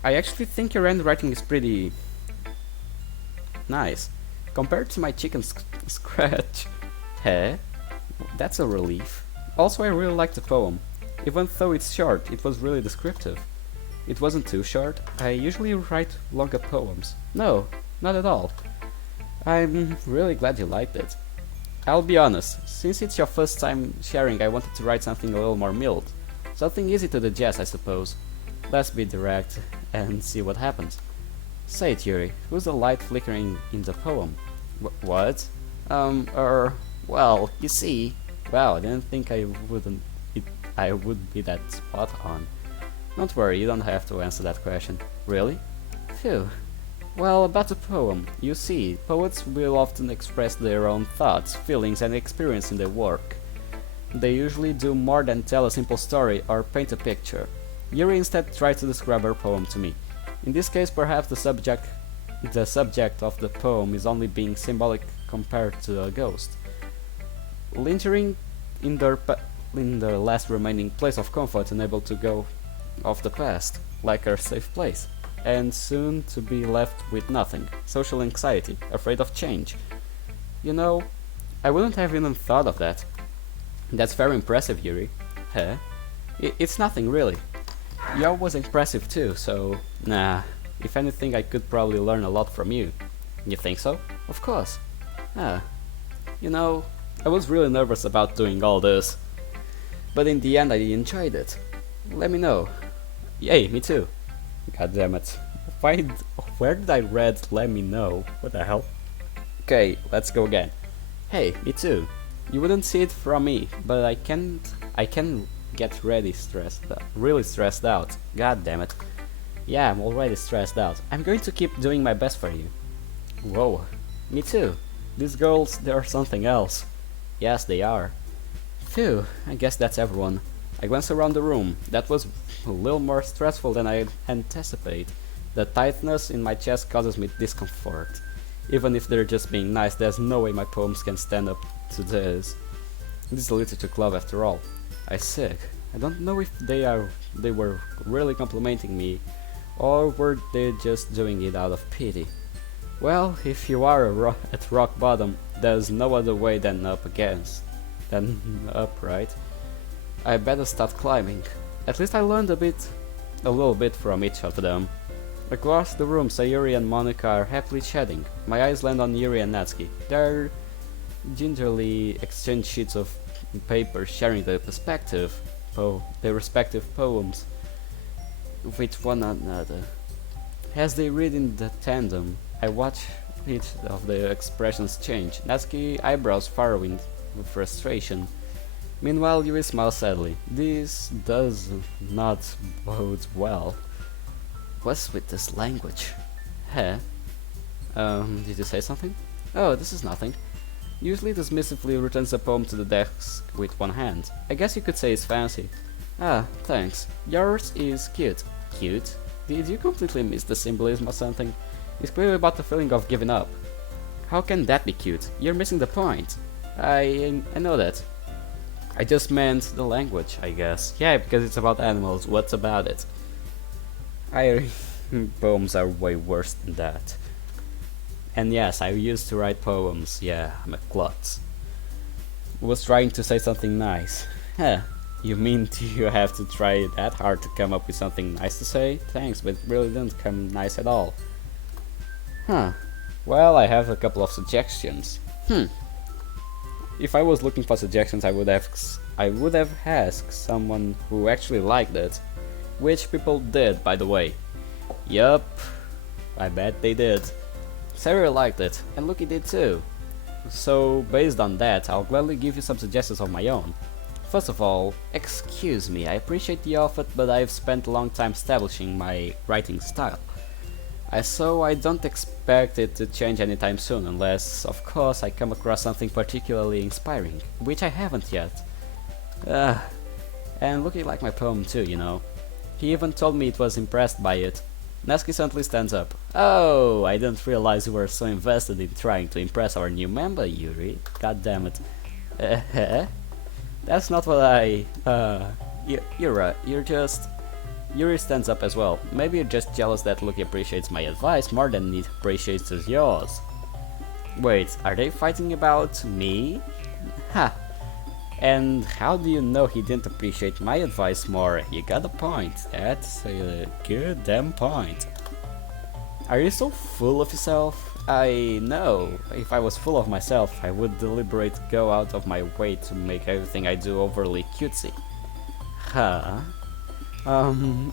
I actually think your handwriting is pretty nice. Compared to my chicken scratch. That's a relief. Also, I really liked the poem. Even though it's short, it was really descriptive. It wasn't too short. I usually write longer poems. No, not at all. I'm really glad you liked it. I'll be honest, since it's your first time sharing, I wanted to write something a little more mild. Something easy to digest, I suppose. Let's be direct and see what happens. Say it, Yuri, who's the light flickering in the poem? What? Well, you see... Wow, I didn't think I would be that spot on. Don't worry, you don't have to answer that question. Really? Phew. Well, about the poem. You see, poets will often express their own thoughts, feelings, and experience in their work. They usually do more than tell a simple story or paint a picture. Yuri instead tried to describe her poem to me. In this case, perhaps the subject of the poem is only being symbolic compared to a ghost. Lingering in their last remaining place of comfort, unable to go off the past, like her safe place, and soon to be left with nothing, social anxiety, afraid of change. You know, I wouldn't have even thought of that. That's very impressive, Yuri. Huh? It's nothing, really. Yo was impressive too, so... Nah, if anything I could probably learn a lot from you. You think so? Of course. Ah. You know, I was really nervous about doing all this. But in the end I enjoyed it. Let me know. Yay, me too. God damn it. Where did I read let me know? What the hell? Okay, let's go again. Hey, me too. You wouldn't see it from me, but I can get really stressed out. God damn it. Yeah, I'm already stressed out. I'm going to keep doing my best for you. Whoa, me too. These girls, they're something else. Yes, they are. Phew, I guess that's everyone. I glanced around the room. That was a little more stressful than I anticipated. The tightness in my chest causes me discomfort. Even if they're just being nice, there's no way my poems can stand up to this. This is a literature club after all. I sick. I don't know if they were really complimenting me, or were they just doing it out of pity. Well, if you are at rock bottom, there's no other way than up, right? I better start climbing. At least I learned a little bit from each of them. Across the room, Sayuri and Monica are happily chatting. My eyes land on Yuri and Natsuki. They gingerly exchange sheets of paper, sharing their respective poems with one another. As they read in the tandem, I watch each of their expressions change. Natsuki eyebrows furrowing with frustration. Meanwhile, Yuri smiles sadly. This does not bode well. What's with this language? Huh? Did you say something? Oh, this is nothing. Usually dismissively returns a poem to the desk with one hand. I guess you could say it's fancy. Ah, thanks. Yours is cute. Cute? Did you completely miss the symbolism or something? It's clearly about the feeling of giving up. How can that be cute? You're missing the point. I know that. I just meant the language, I guess. Yeah, because it's about animals. What's about it? Poems are way worse than that. And yes, I used to write poems. Yeah, I'm a klutz. Was trying to say something nice. Huh, you mean you have to try that hard to come up with something nice to say? Thanks, but it really didn't come nice at all. Huh, well, I have a couple of suggestions. If I was looking for suggestions, I would have asked someone who actually liked it. Which people did, by the way. Yup, I bet they did. Sarah liked it, and Lucky did too. So, based on that, I'll gladly give you some suggestions of my own. First of all, excuse me, I appreciate the effort, but I've spent a long time establishing my writing style. So I don't expect it to change anytime soon, unless, of course, I come across something particularly inspiring, which I haven't yet. And Lucky liked my poem too, you know. He even told me it was impressed by it. Natsuki suddenly stands up. Oh, I didn't realize you were so invested in trying to impress our new member, Yuri. God damn it. That's not what you're right. Yuri stands up as well. Maybe you're just jealous that Lucky appreciates my advice more than it appreciates yours. Wait, are they fighting about me? Ha! And how do you know he didn't appreciate my advice more? You got a point. That's a good damn point. Are you so full of yourself? I know. If I was full of myself, I would deliberately go out of my way to make everything I do overly cutesy. Huh?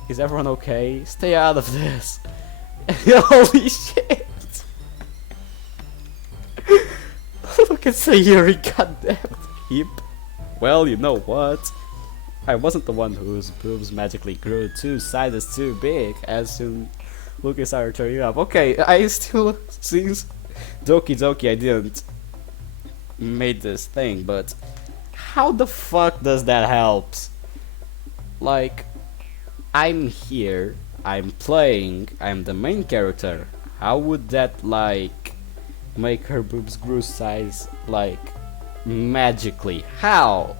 Is everyone okay? Stay out of this. Holy shit! Look at Sayuri, goddamn hip. Well, you know what? I wasn't the one whose boobs magically grew 2 sizes too big as soon Lucky started turning up. Okay, I still seems Doki Doki I didn't made this thing, but how the fuck does that help? Like, I'm here, I'm playing, I'm the main character. How would that like make her boobs grow size like magically? How?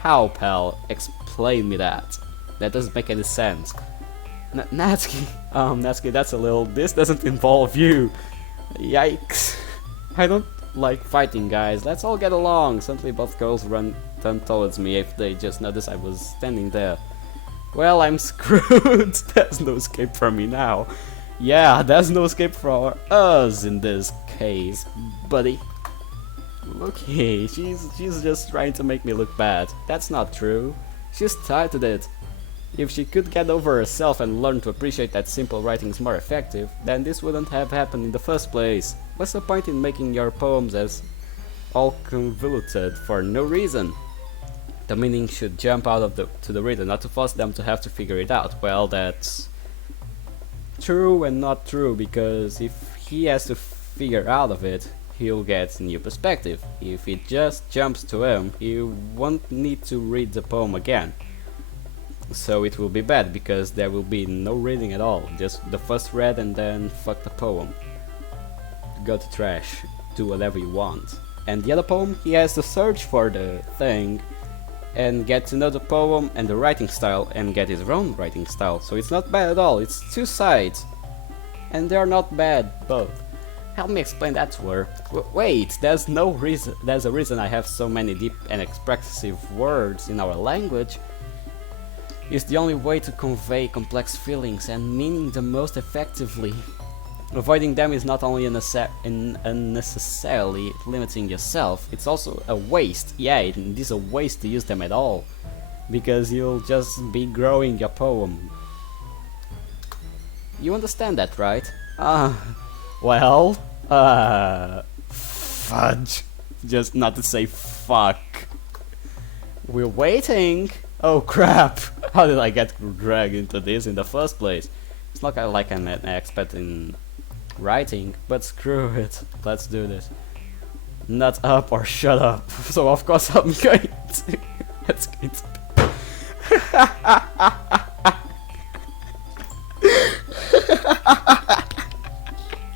How, pal? Explain me that. That doesn't make any sense. Natsuki, Natsuki, that's a little. This doesn't involve you. Yikes! I don't like fighting, guys. Let's all get along. Suddenly, both girls turn towards me if they just noticed I was standing there. Well, I'm screwed. There's no escape from me now. Yeah, there's no escape for us in this case, buddy. Okay, she's just trying to make me look bad. That's not true. She started it. If she could get over herself and learn to appreciate that simple writing is more effective, then this wouldn't have happened in the first place. What's the point in making your poems as all convoluted for no reason? The meaning should jump out of to the reader, not to force them to have to figure it out. Well, that's true and not true, because if he has to figure out of it, he'll get a new perspective. If it just jumps to him, he won't need to read the poem again. So it will be bad, because there will be no reading at all. Just the first read and then fuck the poem. Go to trash. Do whatever you want. And the other poem, he has to search for the thing and get to know the poem and the writing style and get his own writing style. So it's not bad at all. It's 2 sides. And they're not bad, both. Help me explain that to her. Wait, there's no reason. There's a reason I have so many deep and expressive words in our language. It's the only way to convey complex feelings and meaning the most effectively. Avoiding them is not only unnecessarily limiting yourself, it's also a waste. Yeah, it is a waste to use them at all, because you'll just be growing your poem. You understand that, right? Well, fudge. Just not to say fuck. We're waiting. Oh crap! How did I get dragged into this in the first place? It's not like I'm an expert in writing, but screw it. Let's do this. Nut up or shut up. So of course I'm going to. That's going to.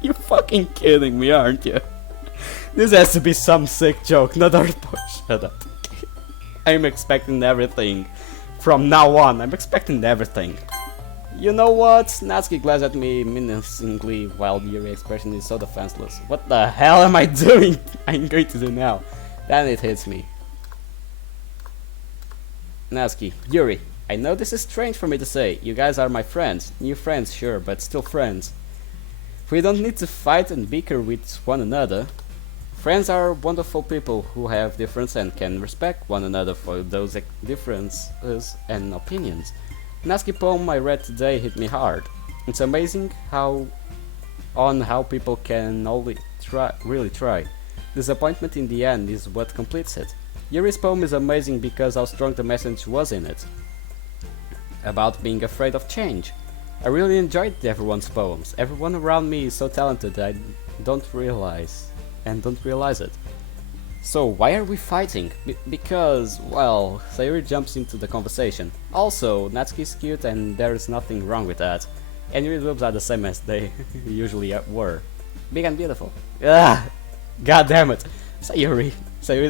You're fucking kidding me, aren't you? This has to be some sick joke, not our. Shut up. I'm expecting everything. From now on, I'm expecting everything. You know what? Natsuki glares at me menacingly while Yuri's expression is so defenseless. What the hell am I doing? I'm going to do now. Then it hits me. Natsuki, Yuri, I know this is strange for me to say. You guys are my friends. New friends, sure, but still friends. We don't need to fight and bicker with one another. Friends are wonderful people who have differences and can respect one another for those differences and opinions. Natsuki poem I read today hit me hard. It's amazing how people can only really try. Disappointment in the end is what completes it. Yuri's poem is amazing because how strong the message was in it. About being afraid of change. I really enjoyed everyone's poems. Everyone around me is so talented that I don't realize it. So why are we fighting? Because, well, Sayuri jumps into the conversation. Also, Natsuki's cute and there's nothing wrong with that. And your boobs are the same as they usually were. Big and beautiful. Ah, god damn it. Sayuri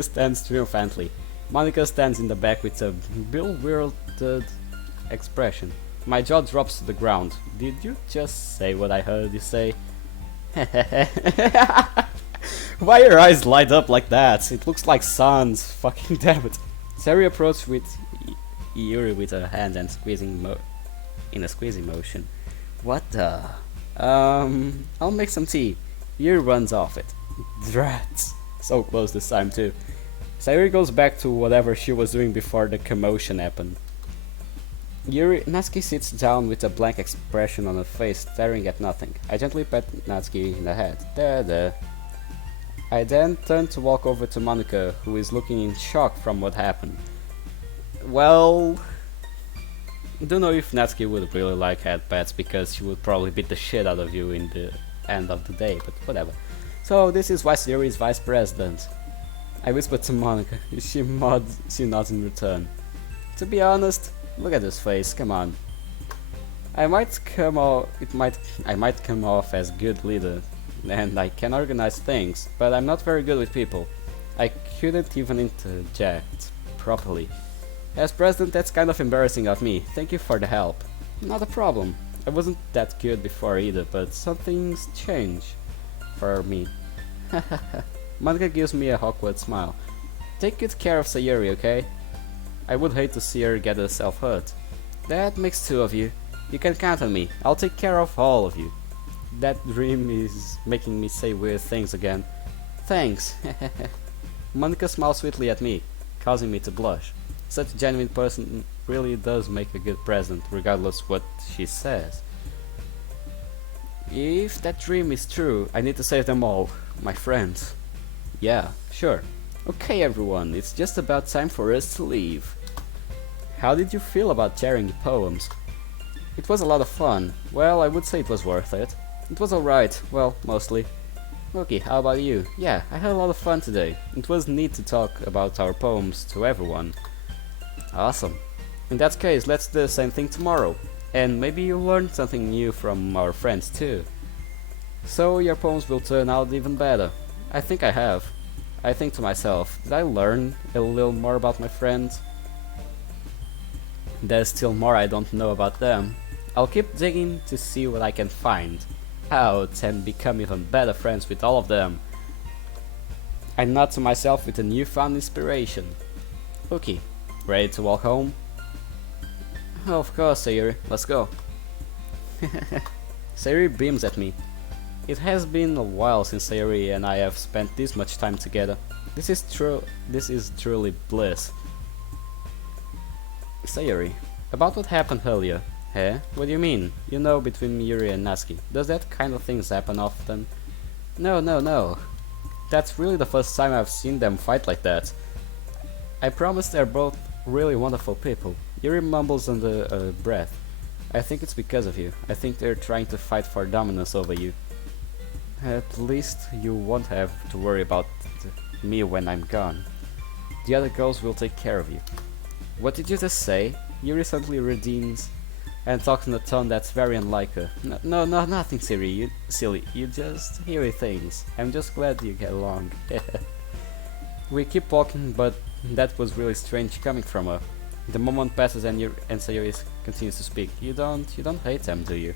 stands triumphantly. Monika stands in the back with a bewildered expression. My jaw drops to the ground. Did you just say what I heard you say? Why your eyes light up like that? It looks like suns. Fucking damn it. Sayuri approached with Yuri with her hand and squeezing in a squeezing motion. What the? I'll make some tea. Yuri runs off it. Drats. So close this time too. Sayuri goes back to whatever she was doing before the commotion happened. Natsuki sits down with a blank expression on her face, staring at nothing. I gently pat Natsuki in the head. There. I then turn to walk over to Monika, who is looking in shock from what happened. Well, don't know if Natsuki would really like head pets because she would probably beat the shit out of you in the end of the day, but whatever. So this is why Sayori is vice president. I whispered to Monica. She nods in return. To be honest, look at his face, come on. I might come off as good leader, and I can organize things, but I'm not very good with people. I couldn't even interject properly. As president, that's kind of embarrassing of me. Thank you for the help. Not a problem. I wasn't that good before either, but some things change for me. Monica gives me a awkward smile. Take good care of Sayuri, okay? I would hate to see her get herself hurt. That makes two of you. You can count on me. I'll take care of all of you. That dream is making me say weird things again. Thanks. Monica smiles sweetly at me, causing me to blush. Such a genuine person really does make a good present, regardless what she says. If that dream is true, I need to save them all, my friends. Yeah, sure. Okay everyone, it's just about time for us to leave. How did you feel about sharing the poems? It was a lot of fun. Well, I would say it was worth it. It was alright, well, mostly. Okay, how about you? Yeah, I had a lot of fun today. It was neat to talk about our poems to everyone. Awesome. In that case, let's do the same thing tomorrow. And maybe you'll learn something new from our friends too. So your poems will turn out even better. I think I have. I think to myself, did I learn a little more about my friends? There's still more I don't know about them. I'll keep digging to see what I can find out and become even better friends with all of them. I nod to myself with a newfound inspiration. Okay, ready to walk home? Oh, of course, Sayuri, let's go. Sayuri beams at me. It has been a while since Sayuri and I have spent this much time together. This is truly bliss. Sayuri, about what happened earlier. Eh? What do you mean? You know, between Yuri and Natsuki. Does that kind of things happen often? No. That's really the first time I've seen them fight like that. I promise they're both really wonderful people. Yuri mumbles under her breath. I think it's because of you. I think they're trying to fight for dominance over you. At least you won't have to worry about me when I'm gone. The other girls will take care of you. What did you just say? Yuri suddenly redeems and talks in a tone that's very unlike her. No, nothing silly. You just hear things. I'm just glad you get along. We keep walking, but that was really strange coming from her. The moment passes and Sayuri continues to speak. You don't hate them, do you?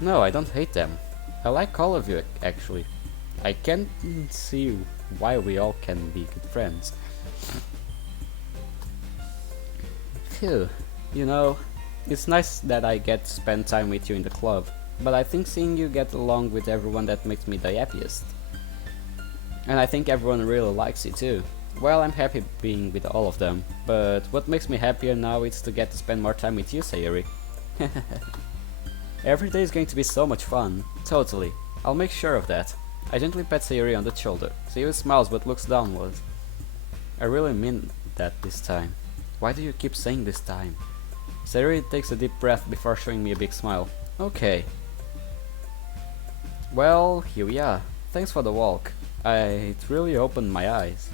No, I don't hate them. I like all of you, actually. I can't see why we all can be good friends. Phew, you know, it's nice that I get to spend time with you in the club, but I think seeing you get along with everyone that makes me the happiest. And I think everyone really likes you too. Well, I'm happy being with all of them, but what makes me happier now is to get to spend more time with you, Sayuri. Every day is going to be so much fun. Totally. I'll make sure of that. I gently pat Sayuri on the shoulder. Sayuri smiles but looks downward. I really mean that this time. Why do you keep saying this time? Sayuri takes a deep breath before showing me a big smile. Okay. Well, here we are. Thanks for the walk. It really opened my eyes.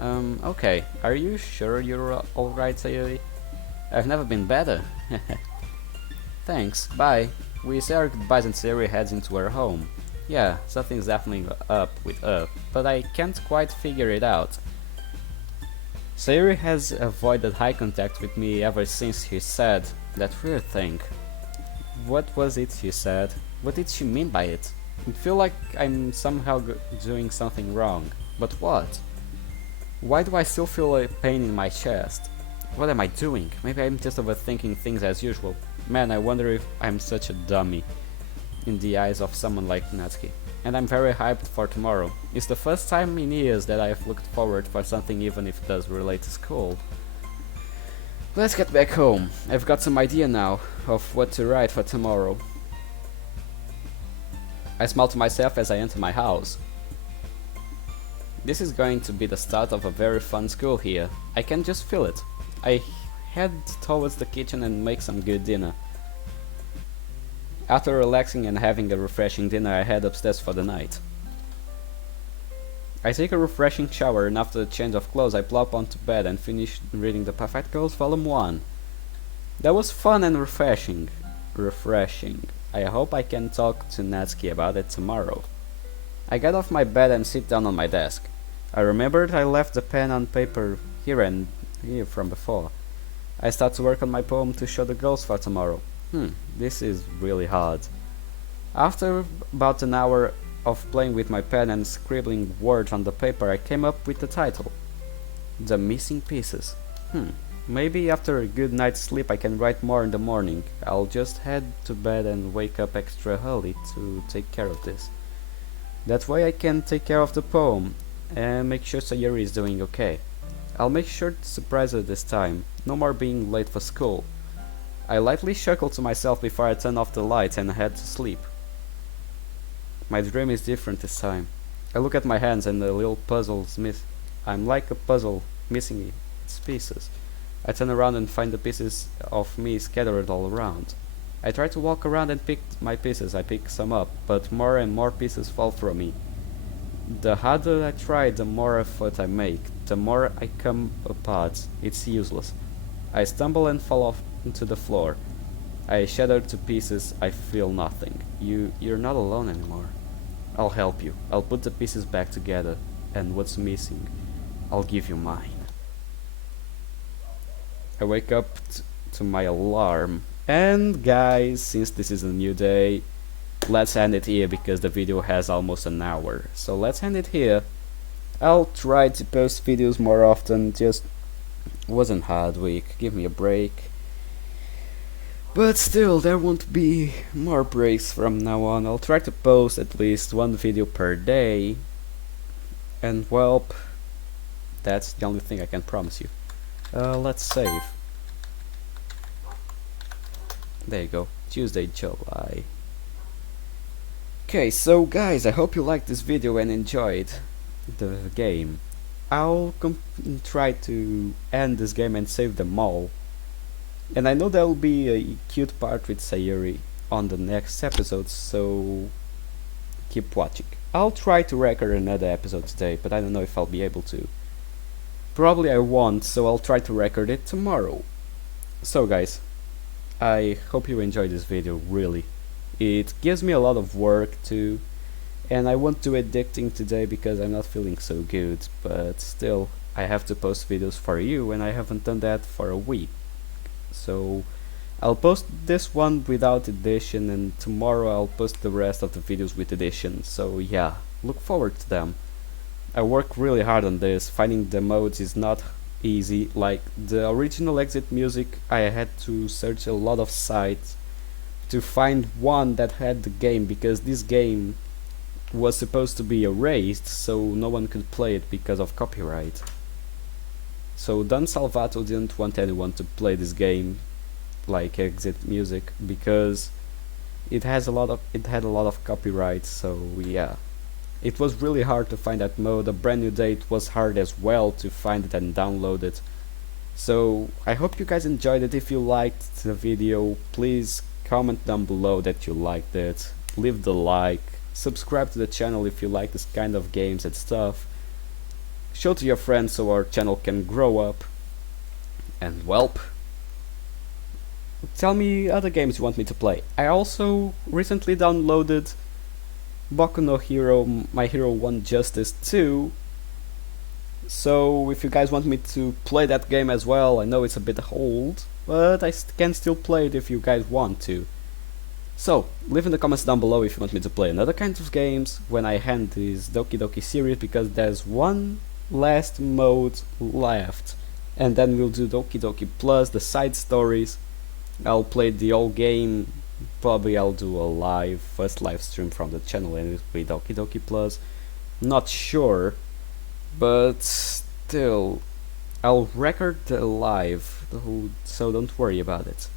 Okay. Are you sure you're alright, Sayuri? I've never been better. Thanks, bye. We say our goodbyes and Sayuri heads into her home. Yeah, something's definitely up with her, but I can't quite figure it out. Sayuri has avoided eye contact with me ever since she said that weird thing. What was it she said? What did she mean by it? I feel like I'm somehow doing something wrong. But what? Why do I still feel a pain in my chest? What am I doing? Maybe I'm just overthinking things as usual. Man, I wonder if I'm such a dummy in the eyes of someone like Natsuki. And I'm very hyped for tomorrow. It's the first time in years that I've looked forward for something even if it does relate to school. Let's get back home. I've got some idea now of what to write for tomorrow. I smile to myself as I enter my house. This is going to be the start of a very fun school here. I can just feel it. I head towards the kitchen and make some good dinner. After relaxing and having a refreshing dinner, I head upstairs for the night. I take a refreshing shower, and after a change of clothes I plop onto bed and finish reading The Perfect Girls Volume 1. That was fun and refreshing. I hope I can talk to Natsuki about it tomorrow. I get off my bed and sit down on my desk. I remembered I left the pen and paper here from before. I start to work on my poem to show the girls for tomorrow. This is really hard. After about an hour of playing with my pen and scribbling words on the paper, I came up with the title. The Missing Pieces. Maybe after a good night's sleep I can write more in the morning. I'll just head to bed and wake up extra early to take care of this. That way I can take care of the poem and make sure Sayuri is doing okay. I'll make sure to surprise her this time. No more being late for school. I lightly chuckle to myself before I turn off the lights and head to sleep. My dream is different this time. I look at my hands and the little puzzle's I'm like a puzzle missing its pieces. I turn around and find the pieces of me scattered all around. I try to walk around and pick my pieces. I pick some up, but more and more pieces fall from me. The harder I try, the more effort I make, the more I come apart. It's useless. I stumble and fall off into the floor. I shatter to pieces. I feel nothing. You're not alone anymore. I'll help you. I'll put the pieces back together, and what's missing, I'll give you mine. I wake up to my alarm. And guys, since this is a new day, let's end it here because the video has almost an hour. So let's end it here. I'll try to post videos more often. Just wasn't hard week. Give me a break. But still, there won't be more breaks from now on. I'll try to post at least one video per day. And well, that's the only thing I can promise you. Let's save. There you go. Tuesday, July. Okay, so guys, I hope you liked this video and enjoyed the game. I'll try to end this game and save them all. And I know there will be a cute part with Sayuri on the next episode, so keep watching. I'll try to record another episode today, but I don't know if I'll be able to. Probably I won't, so I'll try to record it tomorrow. So guys, I hope you enjoyed this video, really. It gives me a lot of work too, and I won't do editing today because I'm not feeling so good, but still, I have to post videos for you, and I haven't done that for a week. So I'll post this one without edition, and tomorrow I'll post the rest of the videos with edition. So yeah, look forward to them. I work really hard on this. Finding the modes is not easy. Like the original exit music, I had to search a lot of sites to find one that had the game, because this game was supposed to be erased so no one could play it because of copyright. So Don Salvato didn't want anyone to play this game like exit music because it had a lot of copyright. So yeah, it was really hard to find that mode. A brand new day, it was hard as well to find it and download it. So I hope you guys enjoyed it. If you liked the video, please comment down below that you liked it, leave the like, subscribe to the channel if you like this kind of games and stuff. Show to your friends so our channel can grow up. And welp, tell me other games you want me to play. I also recently downloaded Boku no Hero, My Hero 1 Justice 2. So if you guys want me to play that game as well, I know it's a bit old, but I can still play it if you guys want to. So leave in the comments down below if you want me to play another kind of games when I end this Doki Doki series, because there's one last mode left, and then we'll do Doki Doki Plus, the side stories. I'll play the whole game. Probably I'll do a first live stream from the channel and it'll be Doki Doki Plus. Not sure, but still, I'll record the live, so don't worry about it.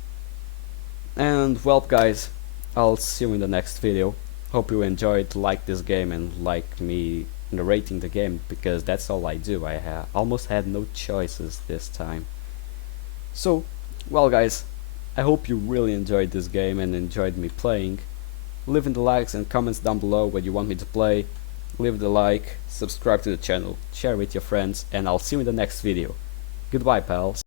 And well guys, I'll see you in the next video. Hope you enjoyed, like this game, and like me narrating the game, because that's all I do. I almost had no choices this time. So, well guys, I hope you really enjoyed this game and enjoyed me playing. Leave in the likes and comments down below what you want me to play. Leave the like, subscribe to the channel, share with your friends, and I'll see you in the next video. Goodbye, pals.